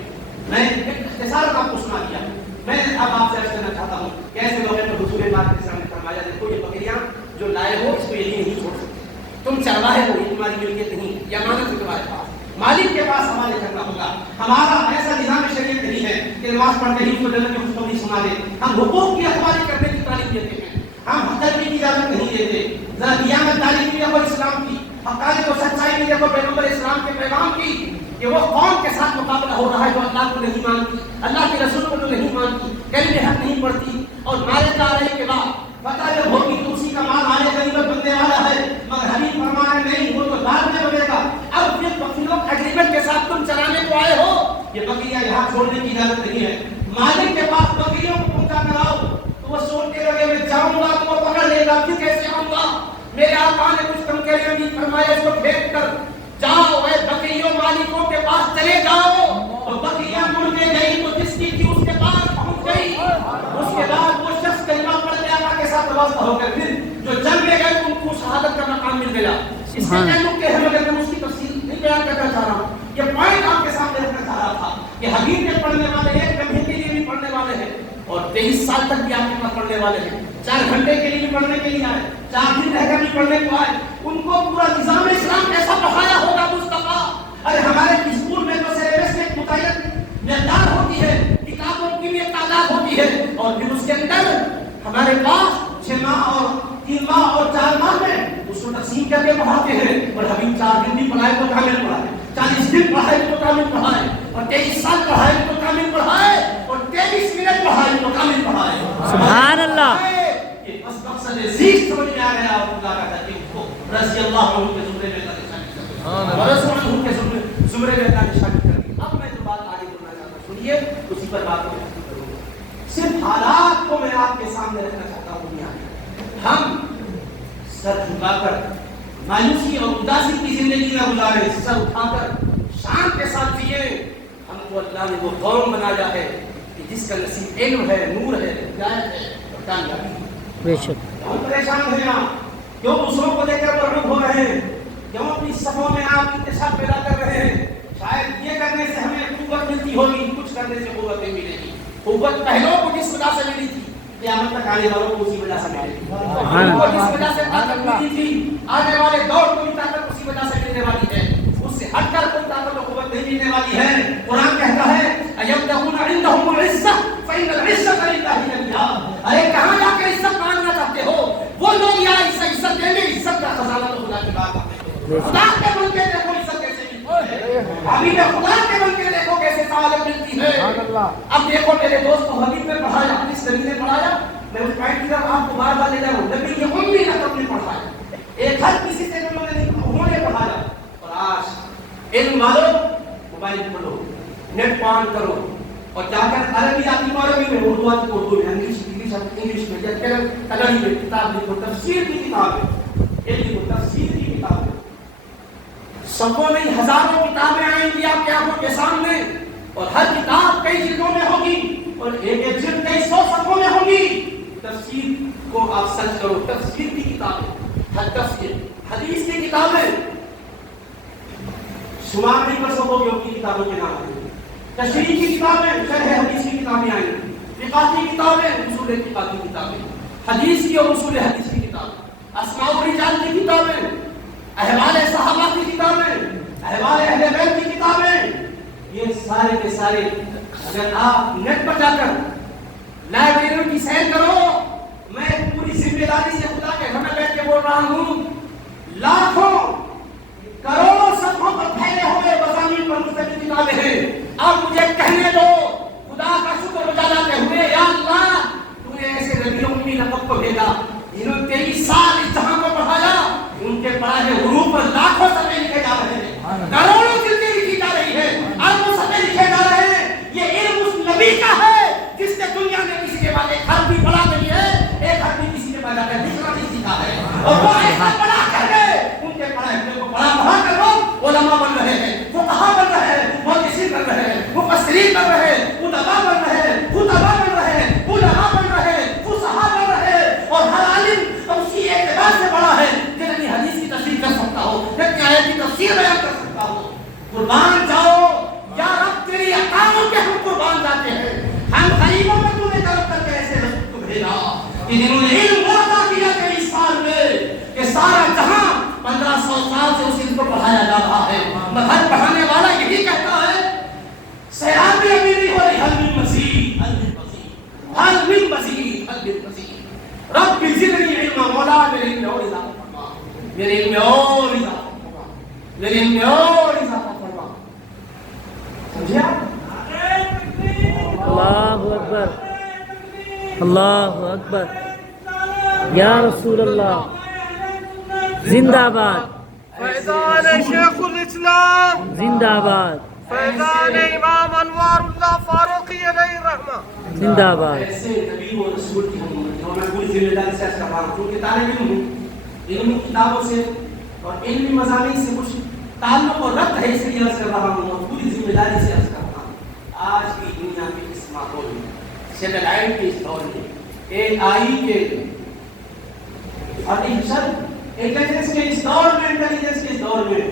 میں ایک اختصار آپ کو سنا دیا، میں اب آپ سے عرض کرنا چاہتا ہوں کہ ایسے موقع پر حضور پاک کے سامنے فرمایا دیکھو یہ بکریاں جو لائے ہو اس کو یہی نہیں چھوڑ سکتے، تم چرواہے ہو، یہ تمہاری ملکیت نہیں، یہ امانت ہے تمہارے پاس، مالک کے پاس حوالے کرنا ہوگا۔ ہمارا ایسا نظام شریعت نہیں ہے کہ نماز پڑھتے ہی اس کو جنت کی خوشخبری سنا دے، ہم حقوق کی حوالے کرنے کی تعلیم دیتے ہیں، ہم حقیقت کی اجازت نہیں دیتے۔ ذرا قیامت تعلیم بھی دیکھو اسلام کی، حقائق و سچائی بھی دیکھو پیغمبر اسلام کے پیغام کی، کہ وہ قوم کے ساتھ مقابلہ ہو رہا ہے جو اللہ کو نہیں مانتی، اللہ کے رسول کو جو نہیں مانتی، کلمہ حق نہیں پڑھتی، اور مارے جا رہے کے بعد پتہ جب ہوگی تو اسی کا مال آنے غنیمت بننے والا ہے، مگر حبیب فرمایا نہیں وہ تو بعد میں بنے گا۔ اب پھر بکریوں ایگریمنٹ کے ساتھ تم چلانے کو آئے ہو، یہ بکریاں یہاں چھوڑنے کی اجازت نہیں ہے، مالک کے پاس بکریوں کو پہنچا کر آؤ۔ تو وہ سوچتے لگے میں جاؤں گا تو وہ پکڑ لے گا، پھر کیسے آؤں گا؟ میرے آقا نے کچھ کم کرے نہیں فرمایا اس کو پھینک کر جاؤ، اے بکریوں مالکوں کے پاس چلے جاؤ، اور بکریاں مڑ کے گئی تو جس کی تھی اس کے پاس پہنچ گئی۔ اس کے بعد وہ شخص کلمہ پڑھ کے آقا کے ساتھ وابستہ ہو کر پھر جو جنگ میں گئے ان کو شہادت کا مقام مل گیا۔ اس کے کئی نقطے ہیں مگر میں اس کی تفصیل نہیں بیان کرنا چاہ رہا ہوں، یہ پوائنٹ آپ کے سامنے رکھنا چاہ رہا تھا کہ حبیب کے پڑھنے والے ایک لمحے کے لیے بھی پڑھنے والے ہیں، اور 23 سال تک بھی آپ کے پاس پڑھنے والے ہیں، 4 گھنٹے کے لیے بھی پڑھنے کے لیے آئے، 4 دن رہ کر بھی پڑھنے کو آئے، ان کو پورا نظام اسلام کیسا پڑھایا ہوگا مصطفیٰ۔ ارے ہمارے اسکول میں تو سلیبس میں متعین مقدار ہوتی ہے، کتابوں کی بھی ایک تعداد ہوتی ہے، اور پھر اس کے اندر ہمارے پاس 6 ماہ اور 3 ماہ اور 4 ماہ میں اس کو تقسیم کر کے پڑھاتے ہیں، اور حبیب 4 دن بھی پڑھائے تو کامل پڑھائے، 40 دن پڑھائے تو کامل پڑھائے، اور 23 سال پڑھائے تو کامل پڑھائے، اور 23 منٹ پڑھائے تو کامل پڑھائے۔ سبحان اللہ۔ یہ بس مقصد عزیز سمجھ میں آ گیا، اور خدا کا ترتیب کو رضی اللہ عنہ کے زمرے میں اللہ نے شامل کر دیا، اور رسول اللہ کے زمرے میں اللہ نے شامل کر دیا۔ اب میں جو بات آگے بولنا چاہتا ہوں سنیے، اسی پر بات میں کروں گا۔ صرف حالات کو میں آپ کے سامنے رکھنا چاہتا ہوں دنیا میں، ہم سر جھکا کر مایوسی اور اداسی کی زندگی نہ گزارے، سر اٹھا کر شان کے ساتھ جیے۔ ہم کو اللہ نے وہ قوم بنایا ہے کہ جس کا نصیب علم ہے، نور ہے، ہدایت ہے اور کامیابی ہے۔ بے شک ہم پریشان ہیں کیوں دوسروں کو لے کر مرغوب ہو رہے ہیں، کیوں اپنی صفوں میں آپ انتشار پیدا کر رہے ہیں؟ شاید یہ کرنے سے ہمیں قوت ملتی ہوگی، کچھ کرنے سے قوتیں ملے گی. قوت پہلوں کو جس وجہ سے ملی تھی قیامت تک آنے والوں کو اسی وجہ سے ملے گی. کو جس وجہ سے طاقت ملی تھی آنے والے دور کو بھی طاقت اسی وجہ سے ملنے والی ہے. اس سے ہٹ کر کوئی طاقت و قوت نہیں ملنے والی ہے. قرآن کہتا ہے اَيَبْتَغُونَ عِندَهُمُ الْعِزَّةَ فَإِنَّ الْعِزَّةَ لِلَّهِ جَمِيعًا. ارے کہاں جا کر عزت مانگنا چاہتے ہو؟ وہ لوگ یا عزت دیں گے. عزت کا خزانہ تو خدا کی بات ہے. خدا کے بن کے دیکھو عزت کیسے ملتی ہے. حبیب خدا کے بن کے دیکھو کیسے سعادت ملتی ہے. اب دیکھو میرے دوست کو حبیب نے پڑھایا, اس نبی نے پڑھایا. میں اس پوائنٹ کی طرف آپ کو بار بار لے جا رہا ہوں. نبی کی امی رقم نے پڑھایا, ایک ہر کسی سے انہوں نے پڑھایا. اور آج علم والو موبائل کھولو, نیٹ آن کرو اور جا کر عربی آتی تو عربی میں, اردو آتی تو اردو میں, انگلش میں, یا کنڑی میں کتاب لکھو, تفسیر کی کتاب ہے, علم کو تفسیر کی کتاب ہے. سبوں نہیں ہزاروں کتابیں آئیں گی آپ کی آنکھوں کے سامنے, اور ہر کتاب کئی جلدوں میں ہوگی, اور ایک ایک جلد کئی 100 صفحوں میں ہوگی. تفسیر کو آپ سرچ کرو, تفسیر کی کتابیں, ہر تفسیر, حدیث کی کتابیں شمار نہیں کر سکو گے. ان کی کتابوں کے نام آئیں, تشریح کی کتابیں, شرح حدیث کی کتابیں آئیں, فقہ کی کتابیں, اصول فقہ کی کتابیں, حدیث کی اور اصول حدیث کی کتابیں, اسماء الرجال کی کتابیں, احوال صحابہ کی کتابیں, احوال اہل بیت کی کتابیں. یہ سارے کے سارے اگر آپ نیٹ پر جا کر لائبریریوں کی سیر کرو, میں پوری ذمہ داری سے خدا کے گھر میں بیٹھ کے بول رہا ہوں, لاکھوں کروڑوں صفحوں پر پھیلے ہوئے مضامین پر مشتمل کتابیں ہیں. اب مجھے کہنے دو, خدا کا شکر ادا کرتے ہوئے, یا اللہ تو نے ایسے نبی امی نبی کو بھیجا جنہوں نے 23 سال اس جہاں کو پڑھایا. ان کے پڑھائے حروف پر لاکھوں صفحے لکھے جا رہے ہیں, کروڑوں جلدیں لکھی جا رہی ہے, اربوں صفحے لکھے جا رہے ہیں. یہ علم اس نبی کا ہے جس نے دنیا میں کسی کے بعد ایک حرف بھی پڑھا نہیں ہے, ایک حرف بھی کسی کے بعد جا کر دوسرا نہیں سیکھا ہے. اور وہ ایسا پڑھا کر گئے, ان کے پڑھائے ہوئے کو پڑھا کر لوگ علماء بن رہے ہیں, فقہاء بن رہے ہیں, محدثین بن رہے ہیں, مفسرین بن رہے ہیں, ادباء بن رہے ہیں, خطباء بن رہے ہیں, علماء بن رہے ہیں, فصحاء بن رہے ہیں. اور ہر عالم اسی اعتبار سے بڑا ہے کہ نبی حدیث کی تفسیر کر سکتا ہو, نبی آیت کی تفسیر بیان کر سکتا ہو. قربان جاؤ یا رب, تیری احکاموں کے ہم قربان جاتے ہیں. ہم غریبوں میں تو نے طلب کر کے ایسے رسول کو بھیجا کہ جنہوں نے علم عطا کیا 23 سال میں کہ سارا جہاں 1500 سال سے اس علم کو پڑھایا جا رہا ہے. ہر پڑھانے والا یہی کہتا ہے, سیراب بھی ابھی نہیں ہو رہی, حل من مزید, حل من مزید, حل من مزید, حل من مزید. رب زدنی علما, مولا میرے علم میں اور اضافہ فرما, میرے علم میں اور اضافہ فرما, میرے علم میں اور اضافہ فرما. سمجھے آپ؟ اللہ اکبر, اللہ اکبر, یا رسول اللہ, زندہ باد, فیضان شیخ الاسلام, زندہ باد, فیضان امام انوار اللہ فاروقی علیہ الرحمہ, زندہ باد. ایسے نبی و رسول کی ہم اور میں پوری ذمہ داری سے عرض کر رہا ہوں, کیونکہ طالب علم ہوں, علمی کتابوں سے اور علمی مضامین سے کچھ تعلق اور ربط ہے, اس لیے عرض کر رہا ہوں اور پوری ذمہ داری سے عرض کر رہا ہوں. آج کی دنیا کے اس ماحول میں, سیٹلائٹ کے اس دور میں, AI کے آرٹیفیشل انٹیلیجنس کے اس دور میں, انٹیلیجنس کے اس دور میں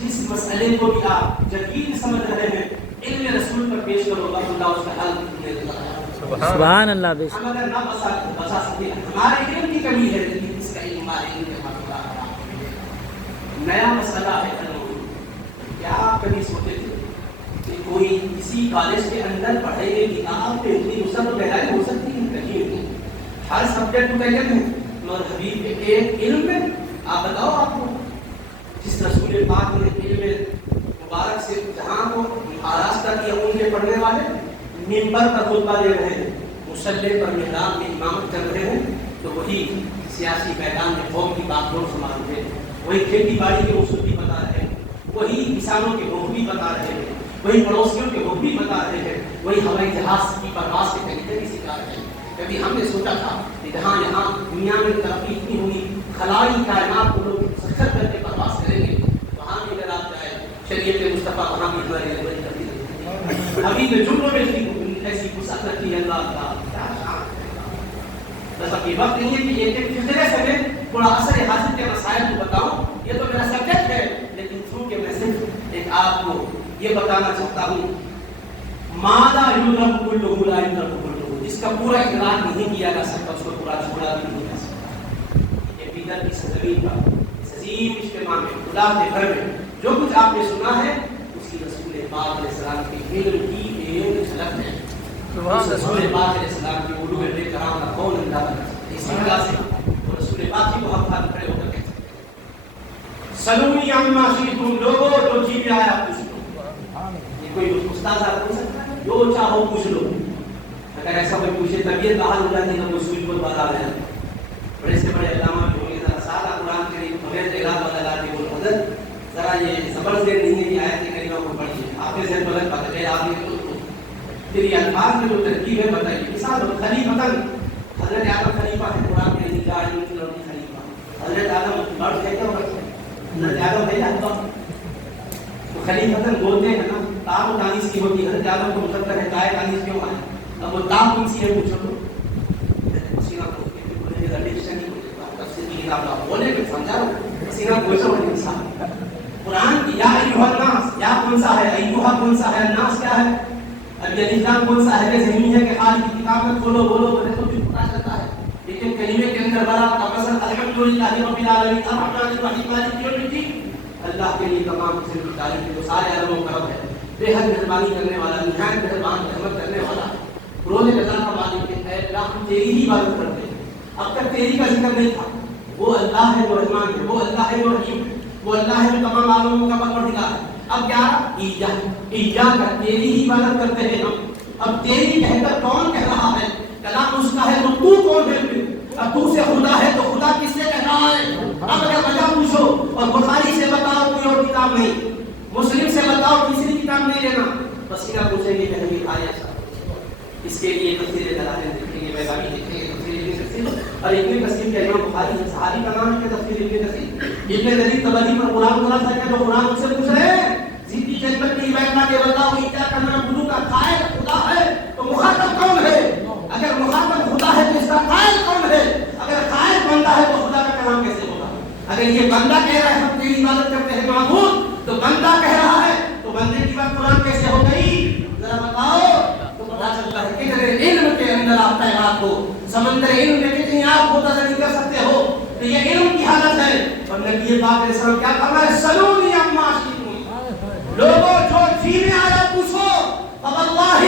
جس مسئلے کو بھی آپ یقین سمجھ رہے ہیں, علم رسول پر پیش کرو, اللہ اس کا حل دے گا. سبحان اللہ. بے ہم اگر نہ بچا سکے, ہمارے علم کی کمی ہے, لیکن اس کا علم ہمارے علم کے ہاتھ میں. نیا مسئلہ ہے کیا آپ کبھی سوچے تھے کہ کوئی کسی کالج کے اندر پڑھے گی کتاب پہ اتنی وسعت و گہرائی ہو سکتی ہے؟ کہیں نہیں. ہر سبجیکٹ متعین ہے, اور حبیب کے ایک علم میں آپ بتاؤ, آپ کو جس رسول پاک نے علم مبارک سے جہاں کو آراستہ کیا, ان کے پڑھنے والے منبر پر خطبہ دے رہے ہیں, مصلی پر محراب کی امامت کر رہے ہیں, تو وہی سیاسی میدان میں قوم کی بات ڈور سنبھال رہے ہیں, وہی کھیتی باڑی کے اصول بھی بتا رہے ہیں, وہی کسانوں کے حقوق بھی بتا رہے ہیں, وہی پڑوسیوں کے حقوق بھی بتا رہے ہیں, وہی ہوائی جہاز کی پرواز کے طریقے بھی سکھا رہے ہیں. کبھی ہم نے سوچا تھا کہ جہاں یہاں دنیا میں ترقی اتنی ہوئی, خلائی کائنات کو لوگ سکھر کر کے پرواز کریں گے, وہاں بھی اگر آپ جائیں شریعت مصطفیٰ وہاں بھی ہماری رہبری کرتی رہتی ہے. ابھی میں جملوں میں ایسی وسعت رکھی ہے اللہ کا, بس اب یہ وقت نہیں ہے کہ ایک جگہ سے میں تھوڑا اثر حاصل کے مسائل کو بتاؤں, یہ تو میرا سبجیکٹ ہے, لیکن چونکہ میں صرف ایک آپ کو یہ بتانا چاہتا ہوں, ماذا یدرک کلہ لا یدرک کلہ، جس کا پورا ادراک نہیں کیا جا سکتا اس کو پورا چھوڑا بھی نہیں جا سکتا۔ یہ بدعت کی سرزمین پر اس عظیم اجتماع میں خدا کے گھر میں جو کچھ آپ نے سنا ہے اس کی رسول پاک علیہ السلام کے علم کی ایک جھلک ہے۔ اس رسول پاک علیہ السلام کی علوم بے کرام کا کون اندازہ کر سکتا ہے؟ اسی وجہ سے وہ رسول پاک کو ہم خاطر کھڑے ہو کر کہتے ہیں سلونی عما شئتم، لوگوں جو جی میں آیا پوچھ لو۔ یہ کوئی استاد آپ پوچھ سکتا ہے؟ جو چاہو پوچھ لو۔ اگر ایسا کوئی پوچھے طبیعت بحال ہو جاتی ہے تو سوئی کو بتا رہے ہیں۔ بڑے سے بڑے علامہ بھی ہوں گے، ذرا سادہ قرآن کریم بغیر اعلان والا لاتی بول حضرت ذرا یہ زبر زیر نہیں کی آیت کریمہ کو پڑھیے، آپ کے ذہن بلند بات ہے آپ نے پھر یہ الفاظ میں جو ترکیب ہے بتائیے۔ مثال خلیفتاً حضرت آدم خلیفہ ہے، قرآن میں نہیں کہا خلیفہ۔ حضرت آدم مرد ہے کیا حضرت آدم ہے یا تو خلیفتاً بولتے ہیں نا، تاب و تانیث کی ہوتی ہے۔ حضرت آدم کو مقدر ہے تائے تانیث کیوں آئے؟ اب وہ تاب کون سی ہے پوچھو تو سینہ کو بولے گا ڈکشن نہیں بولے تفسیر کی کتاب لا بولے کہ سمجھا رہا سینہ پوچھو بڑی انسان قرآن کی یا ایوہ الناس، یا کون سا ہے، ایوہ کون سا ہے، الناس کیا ہے، اب یہ نظام کون سا ہے کہ ذہنی ہے کہ آج کی کتاب میں کھولو بولو بولے تو بھی پتا چلتا ہے، لیکن کلمے کے اندر بڑا تقصد الحمدللہ رب العالمین الرحمن الرحیم مالک یوم الدین، اللہ کے لیے تمام قسم کی تعریف ہے جو سارے عالم و کرم ہے، بے حد مہربانی کرنے والا، نہایت مہربان رحمت کرنے والا، روز قضا کا مالک ہے۔ اے اللہ ہم تیری ہی عبادت کرتے ہیں، اب تک تیری کا ذکر نہیں تھا۔ وہ اللہ ہے جو رحمان ہے، وہ اللہ ہے جو رحیم ہے، وہ اللہ ہے جو تمام عالموں کا پروردگار ہے۔ اب کیا ایجا کر تیری ہی عبادت کرتے ہیں ہم۔ اب تیری کہہ کر کون کہہ رہا ہے؟ کلام اس کا ہے تو تو کون ہے پھر؟ اب تو سے خدا ہے تو خدا کس سے کہہ رہا ہے؟ اب اگر وجہ پوچھو اور بخاری سے بتاؤ کوئی اور کتاب نہیں، مسلم سے بتاؤ تیسری کتاب نہیں لینا، بس کیا پوچھیں گے کہ نہیں آیا ایسا؟ اس کے لیے تفسیر دلائل دیکھیں گے، بیضاوی دیکھیں گے، تفسیر ابن کثیر اور ابن کثیر کا امام بخاری ہے، صحابی کا نام ہے تفسیر ابن کثیر۔ ابن جریر طبری پر قرآن خلاصہ کیا جو قرآن ان سے پوچھ رہے ہیں زندگی جنت کی بیٹھنا کے بتاؤ کیا کرنا بلو کا قائل خدا ہے تو مخاطب کون ہے؟ اگر مخاطب خدا ہے تو اس کا قائل کون ہے؟ اگر قائل بندہ ہے تو خدا کا کلام کیسے ہوگا؟ اگر یہ بندہ کہہ رہا ہے ہم تیری عبادت کرتے ہیں معبود، تو بندہ کہہ رہا ہے تو بندے کی بات قرآن کیسے ہو گئی؟ ذرا بتاؤ تو پتا چلتا ہے کہ کتنے علم کے اندر آپ تعینات ہو، سمندر علم میں کتنی آپ متضرر کر سکتے ہو، تو یہ علم کی حالت ہے۔ اور نبی پاک علیہ السلام کیا فرمایا ہے؟ سلونی عما شئتم، لوگوں جو جی میں آیا پوچھو، فواللہ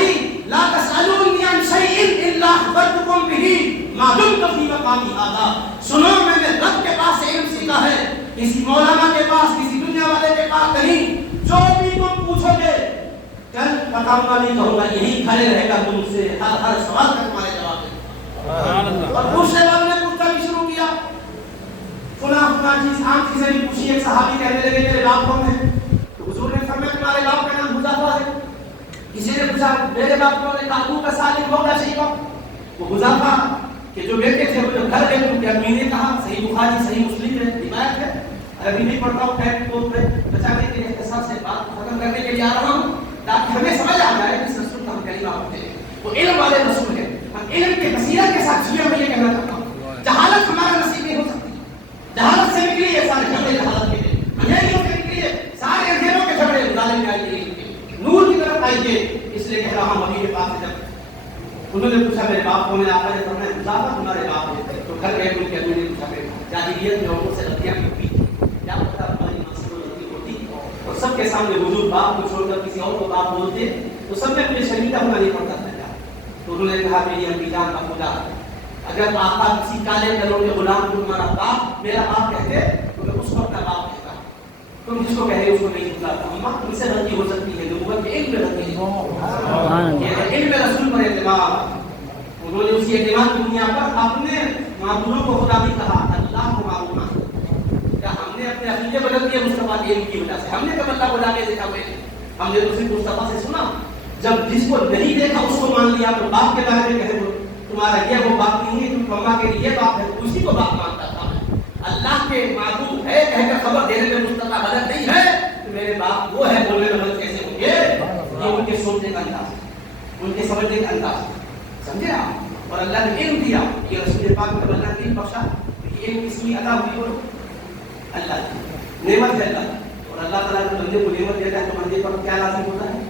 لا تسألونی عن شیء الا اخبرتکم بہ ما دمت فی مقامی ھذا، سنو میں نے رب کے پاس سے علم سیکھا ہے، کسی مولانا کے پاس کسی دنیا والے کے پاس نہیں، جو بھی تم پوچھو گے کل بتاؤں نہیں کہوں گا، یہی کھڑے رہے گا تم سے، ہر سوال کا تمہارے جواب دے۔ اور پوچھنے والوں نے پوچھنا بھی شروع کیا، فلاں چیز عام چیزیں بھی پوچھی۔ ایک صحابی کہنے لگے میرے باپ کون ہے؟ تو حضور نے فرمایا تمہارے باپ کا نام حذیفہ ہے۔ کسی نے پوچھا میرے باپ کون ہے؟ ابو کا سالم ہوگا شیبہ، وہ حذیفہ کہ جو بیٹے تھے وہ جو گھر گئے ان کے امی نے کہا، صحیح بخاری صحیح مسلم ہے روایت ہے، ابھی بھی پڑھتا ہوں ٹیپ کو پہ بچانے کے اختصار سے بات ختم کرنے کے لیے آ رہا ہوں تاکہ ہمیں سمجھ آ جائے کہ رسول کا ہم کلمہ پڑھتے ہیں وہ علم والے رسول ہیں۔ ہم علم کے وسیلہ کے ساتھ جیے میں یہ کہنا چاہتا ہوں جہالت ہمارا نصیب نہیں ہو سکتی، جہالت سے نکلی ہے سارے جھگڑے جہالت کے لیے، اندھیریوں سے نکلی ہے سارے اندھیروں کے جھگڑے ظالم میں آئیے نور کی طرف آئیے۔ اس لیے کہہ رہا ہوں ابھی کے پاس جب انہوں نے پوچھا میرے باپ کون ہے؟ آپ نے فرمایا حذیفہ تمہارے باپ ہے۔ تو گھر گئے ان کے امی نے پوچھا کہ جاہلیت میں عورتوں سے غلطیاں ہوتی کیا پتہ ہماری منصب و غلطی ہوتی، اور سب کے سامنے حضور باپ کو چھوڑ کر کسی اور کو باپ بولتے تو سب میں مجھے شرمندہ ہونا نہیں پڑتا تھا۔ تو انہوں نے کہا میری امی جان کا خدا اگر آقا کسی کالے کلوں کے غلام کو تمہارا باپ میرا باپ کہتے تو میں اس کو اپنا باپ کہتا، تم جس کو کہہ رہے اس کو نہیں بتاتا۔ اماں تم سے غلطی ہو سکتی ہے، نبوت کے علم میں غلطی ہے، علم رسول پر اعتماد۔ انہوں نے اسی اعتماد کی دنیا پر اپنے معبودوں کو خدا بھی کہا، اللہ کو معبود مانا۔ کیا ہم نے اپنے عقیدے بدل دیے مصطفیٰ کے علم کی وجہ سے؟ ہم نے کب اللہ کو لا کے دیکھا ہوئے؟ ہم نے تو صرف مصطفیٰ سے سنا، جب جس کو نہیں دیکھا اس کو مان لیا۔ تو باپ کے بارے میں کہے تمہارا یہ وہ باپ نہیں ہے، تم مما کے لیے باپ ہے، اسی کو باپ مانتا تھا۔ اللہ کے معبود ہے کہہ کر خبر دینے میں مصطفیٰ غلط نہیں ہے، تو میرے باپ وہ ہے بولنے میں غلط کیسے ہوں گے؟ یہ ان کے سوچنے کا انداز ہے، ان کے سمجھنے کا انداز ہے، سمجھے آپ؟ اور اللہ نے علم دیا، یہ رسول پاک کو اللہ نے علم بخشا، علم کس کی عطا ہوئی؟ وہ اللہ کی نعمت ہے اللہ، اور اللہ تعالیٰ نے بندے کو نعمت دیتا ہے تو بندے پر کیا لازم ہوتا ہے؟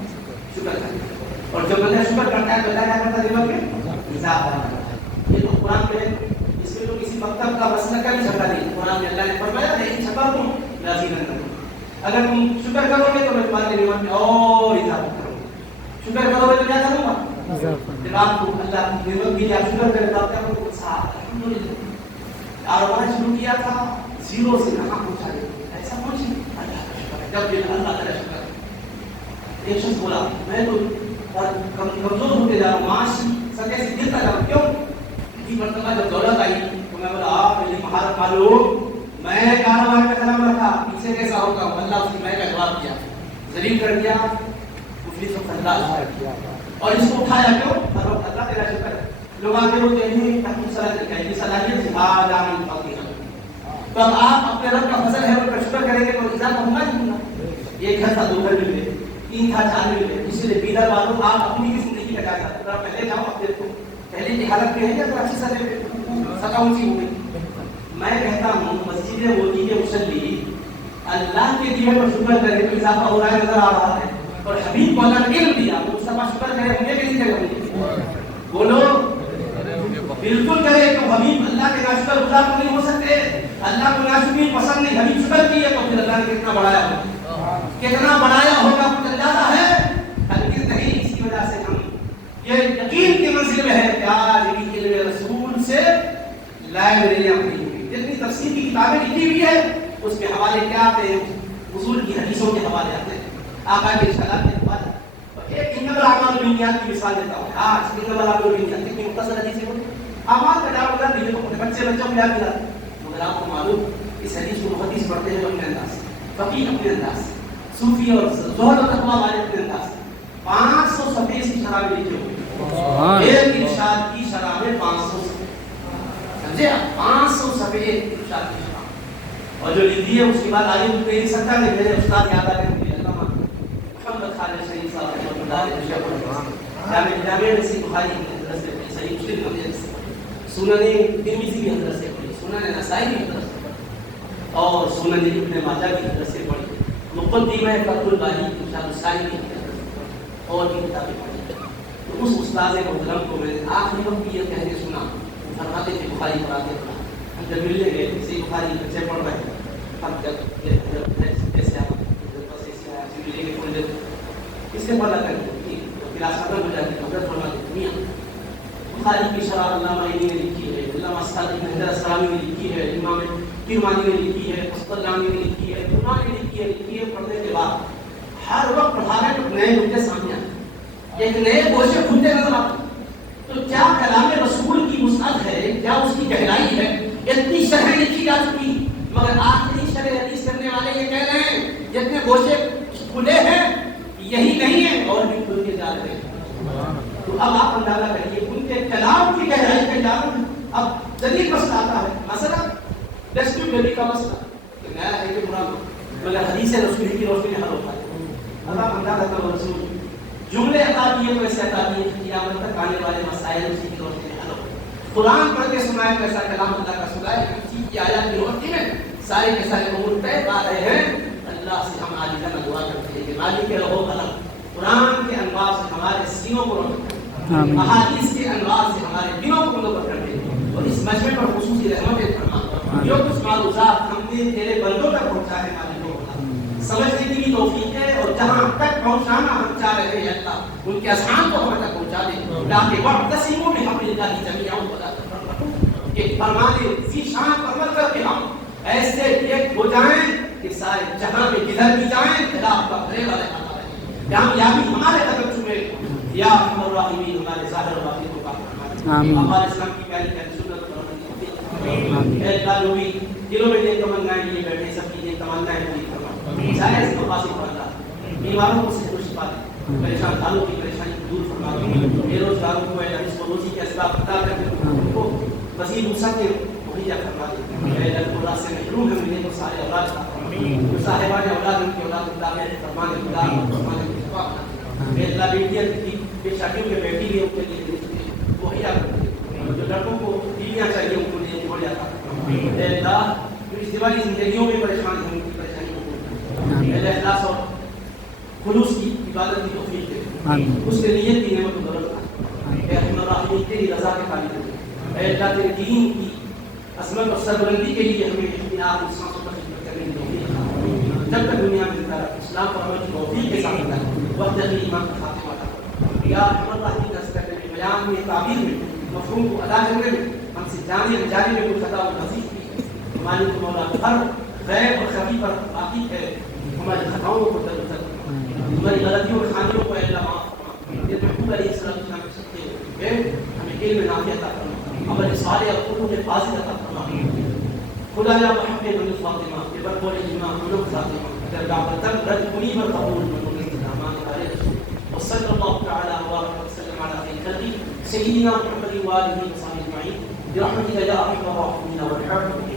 شکر کرنا۔ اور جب بندہ شکر کرتا ہے تو اللہ کیا کرتا ہے دماغ میں اضافہ کرتا ہے. یہ تو قرآن میں اس میں تو کسی مکتب کا مسئلہ کا بھی جھگڑا نہیں. قرآن میں اللہ نے فرمایا نہیں چھپا تم راضی کرنا. اگر تم شکر کرو گے تو میں تمہارے نعمت میں اور اضافہ کروں گا. شکر کرو گے تو کیا کروں گا؟ جب آپ کو اللہ کی نعمت کی آپ شکر کریں تو آپ کیا کرو گے؟ الحمدللہ کاروبار شروع کیا تھا زیرو سے کہاں پہنچا گیا. ایسا کچھ نہیں. اللہ کا شکر ہے. جب دل اللہ کا شکر ہے. ایک شخص بولا میں تو کمزور ہوتے جا رہا ہوں, معاشی سطح سے گرتا جا رہا ہوں. کیوں؟ اسی مرتبہ جب دولت آئی تو میں بولا آپ میری مہارت معلوم, میں کاروبار کا قدم رکھا, پیچھے کیسا ہوگا. اللہ اس کی میں کا جواب دیا, ذلیل کر دیا, مفلس و خندہ کیا, اور اس کو اٹھایا. کیوں؟ ہر وقت اللہ تیرا شکر ہے. لوگ آتے ہوتے ہیں تحقیق صلاحیت تو اب آپ اپنے رب کا فضل ہے ان کا شکر کریں گے تو اضافہ ہوگا نہیں ہوگا. ایک گھر تھا, دو گھر مل گئے, تین تھا, چار مل گئے. اسی لیے بیدر والوں آپ اپنی بھی زندگی کا کیا چاہتے ہیں؟ پہلے جاؤ آپ دیکھو پہلے کی حالت میں ہے یا تو اچھی سطح سطح اونچی ہو گئی. میں کہتا ہوں مسجد موتی کے مصلی اللہ کے دیے پر شکر کرے تو اضافہ ہو رہا ہے, نظر آ رہا ہے. اور حبیب کو اللہ نے علم دیا تو اس کا شکر کرے ہوں گے کسی جگہ ہوں گے. بولو بالکل کرے. تو حبیب اللہ کے ناشکر گزار کو نہیں ہو سکتے. اللہ کو ناشکری پسند نہیں, حبیب شکر کی ہے تو پھر اللہ نے کتنا بڑھایا ہوگا, کتنا بڑھایا ہوگا کچھ اندازہ ہے؟ ہرگز نہیں. اسی وجہ سے ہم یہ یقین کی منزل میں ہے کہ آج بھی علم رسول سے لائبریریاں بھری ہوئی, جتنی تفسیر کی کتابیں لکھی ہوئی ہے اس کے حوالے کیا آتے ہیں؟ اصول کی حدیثوں کے حوالے آتے ہیں, آقا کے ارشادات کے حوالے. ایک انما الاعمال بالنیات کی مثال دیتا ہوں. آج انما الاعمال بالنیات کی مختصر حدیث ہے. اعمال کا جواب اگر دیجیے تو بچوں کو یاد دلاتے, مگر آپ کو معلوم اس حدیث کو محدث پڑھتے ہیں اپنے انداز سے, فقیہ اپنے انداز سے, صوفی اور زہد و تقویٰ والے اپنے انداز سے. 500 صفحے کی شرابیں لکھی ہوئی, ایک ارشاد کی شرابیں 500 صفحے, سمجھے آپ؟ 500 صفحے ایک ارشاد کی شراب. اور جو لکھی ہے اس کے بعد آگے تو نہیں سکتا کہ میرے استاد یاد آ گئے محمد خالد شریف صاحب رحمۃ اللہ علیہ جامع نصیب بخاری کی حضرت سے پڑھی, صحیح مسلم کی حضرت سے پڑھی, سنن ترمذی کی حضرت سے پڑھی, سنن نسائی کی حضرت سے پڑھی, اور سنن ابن ماجہ کی حضرت سے پڑھی, مقدمہ فتح الباری ارشاد الساری کی حضرت سے پڑھی, اور بھی کتابیں پڑھی. تو اس استاد محترم کو میں نے آخری وقت یہ کہتے سنا, فرماتے تھے بخاری پڑھاتے پڑھا, ہم جب ملنے گئے صحیح بخاری بچے پڑھ رہے ہیں, ہم جب ایسے آپ ملیں گے تھوڑی دیر اس سے پتہ کریں کہ کلاس ختم ہو جاتی ہے. حضرت فرماتے دنیا بخاری کی شرح علامہ عینی نے لکھی ہے, علامہ اسقلانی نے حضرت اسقلانی نے لکھی ہے, امام کرمانی نے لکھی ہے, قسطلانی نے لکھی ہے, قرآن نے لکھی ہے. پڑھنے کے بعد ہر وقت پڑھا رہے تو نئے نقطے سامنے آتے, ایک نئے گوشے کھلتے نظر آتے. تو کیا کلام رسول کی وسعت ہے, کیا اس کی گہرائی ہے. اتنی شرح لکھی جا چکی مگر آخری شرح حدیث کرنے والے یہ کہہ رہے ہیں جتنے گوشے کھلے ہیں یہی نہیں ہے اور بھی کھل کے جا رہے ہیں. تو اب آپ اندازہ کریے ان کے کلام کی گہرائی کا جاننا. اب جدید مسئلہ آتا ہے, مثلا ڈسٹو بیبی کا مسئلہ کہ نیا ہے کہ برا مگر حدیث رسول کی روشنی میں حل ہوتا ہے. اب آپ اندازہ کرو رسول جملے عطا کیے تو ایسے عطا کیے کہ قیامت تک آنے والے مسائل اسی کی روشنی میں حل ہوتے ہیں. قرآن پڑھ کے سنائے تو ایسا کلام اللہ کا سنائے اسی کی آیات کی روشنی میں سارے کے سارے امور طے پا رہے ہیں. اللہ سے ہم عاجزانہ دعا کرتے ہیں کہ مالک رہو قلم قرآن کے انوار سے ہمارے سینوں کو روشن کر, احادیث کے انوار سے ہمارے دلوں کو منور کر دے, اور اس مجمع پر خصوصی رحمت فرما. جو کچھ معلومات ہم نے تیرے بندوں تک پہنچا ہے مالک کو سمجھنے کی بھی توفیق ہے, اور جہاں تک پہنچانا ہم چاہ رہے ہیں اللہ ان کے اذہان کو ہم تک پہنچا دے. تاکہ واعتصموا بحبل اللہ جميعا ولا تفرقوا, کہ فرمانے اسی شان پر عمل کر کے ہم ایسے ایک ہو جائیں کہ سارے جہاں میں کدھر بھی جائیں خلاف کا بھرے والے ہمارے کامیابی ہمارے قدم چومے. یا ارحم الراحمین ہمارے ظاہر و باطن کو پاک فرما. ہمارے اسلام کی پہلی سنت اے اللہ جو بھی دلوں میں یہ تمنائیں لیے بیٹھے سب کی یہ تمنائیں پوری فرما. جائز مقاصد پر اللہ بیماروں کو صحت و شفا دے, پریشان حالوں کی پریشانی کو دور فرما دے, بے روزگاروں کو اے اللہ اس کو روزی کے اسباب عطا کر دے, ان کو مزید وسعت مہیا فرما دے. اے اللہ اللہ سے محروم ہیں ملے تو سارے اولاد کا جو صاحبان اولاد ان کی اولاد اللہ میں فرمان خدا فرمان اتفاق اے اللہ بیٹیاں کی بے شادیوں کے بیٹی بھی ان کے لیے مہیا کر دے, جو لڑکوں کو بیویاں چاہیے ان کو لیے ہو جاتا. اے اللہ جو اس دیوالی زندگیوں میں پریشان ہیں ان کی پریشانی کو اے اللہ اخلاص اور خلوص کی عبادت کی توفیق دے. اس کے نیت کی نعمت کو درست اے ارحم الراحمین تیری رضا کے طالب اے اللہ تیرے دین کی عظمت اور سربلندی کے لیے ہمیں اطمینان اور سانسوں پر خدمت کرنے کی توفیق عطا جب تک دنیا میں زندہ رکھ اسلام پر عمل کی توفیق کے ساتھ رکھ وقت اپنی ایمان کا خاتمہ عطا یا ارحم الراحمین کا ذکر کرنے بیان میں تعبیر میں مفہوم کو ادا کرنے میں ہم سے جانے انجانے میں کوئی خطا و نصیب کی ہماری کو مولا ہر غیب اور خفی پر واقف ہے ہماری خطاؤں کو درگزر ہماری غلطیوں اور خامیوں کو اللہ معاف فرما یہ محبوب علیہ السلام کے سکتے ہوئے ہمیں علم نافع عطا فرما عمل صالح اور قلوب فاضل عطا فرما خدا یا محمد بن فاطمہ کے برقول امام بن فاطمہ درگاہ پر تک رد منیب اور قبول من الاستدامان علیہ رسول وصلی اللہ تعالی وبارک وسلم علی خیر خلقہ سیدنا محمد وآلہ وصحبہ اجمعین برحمتک یا ارحم الراحمین والحمد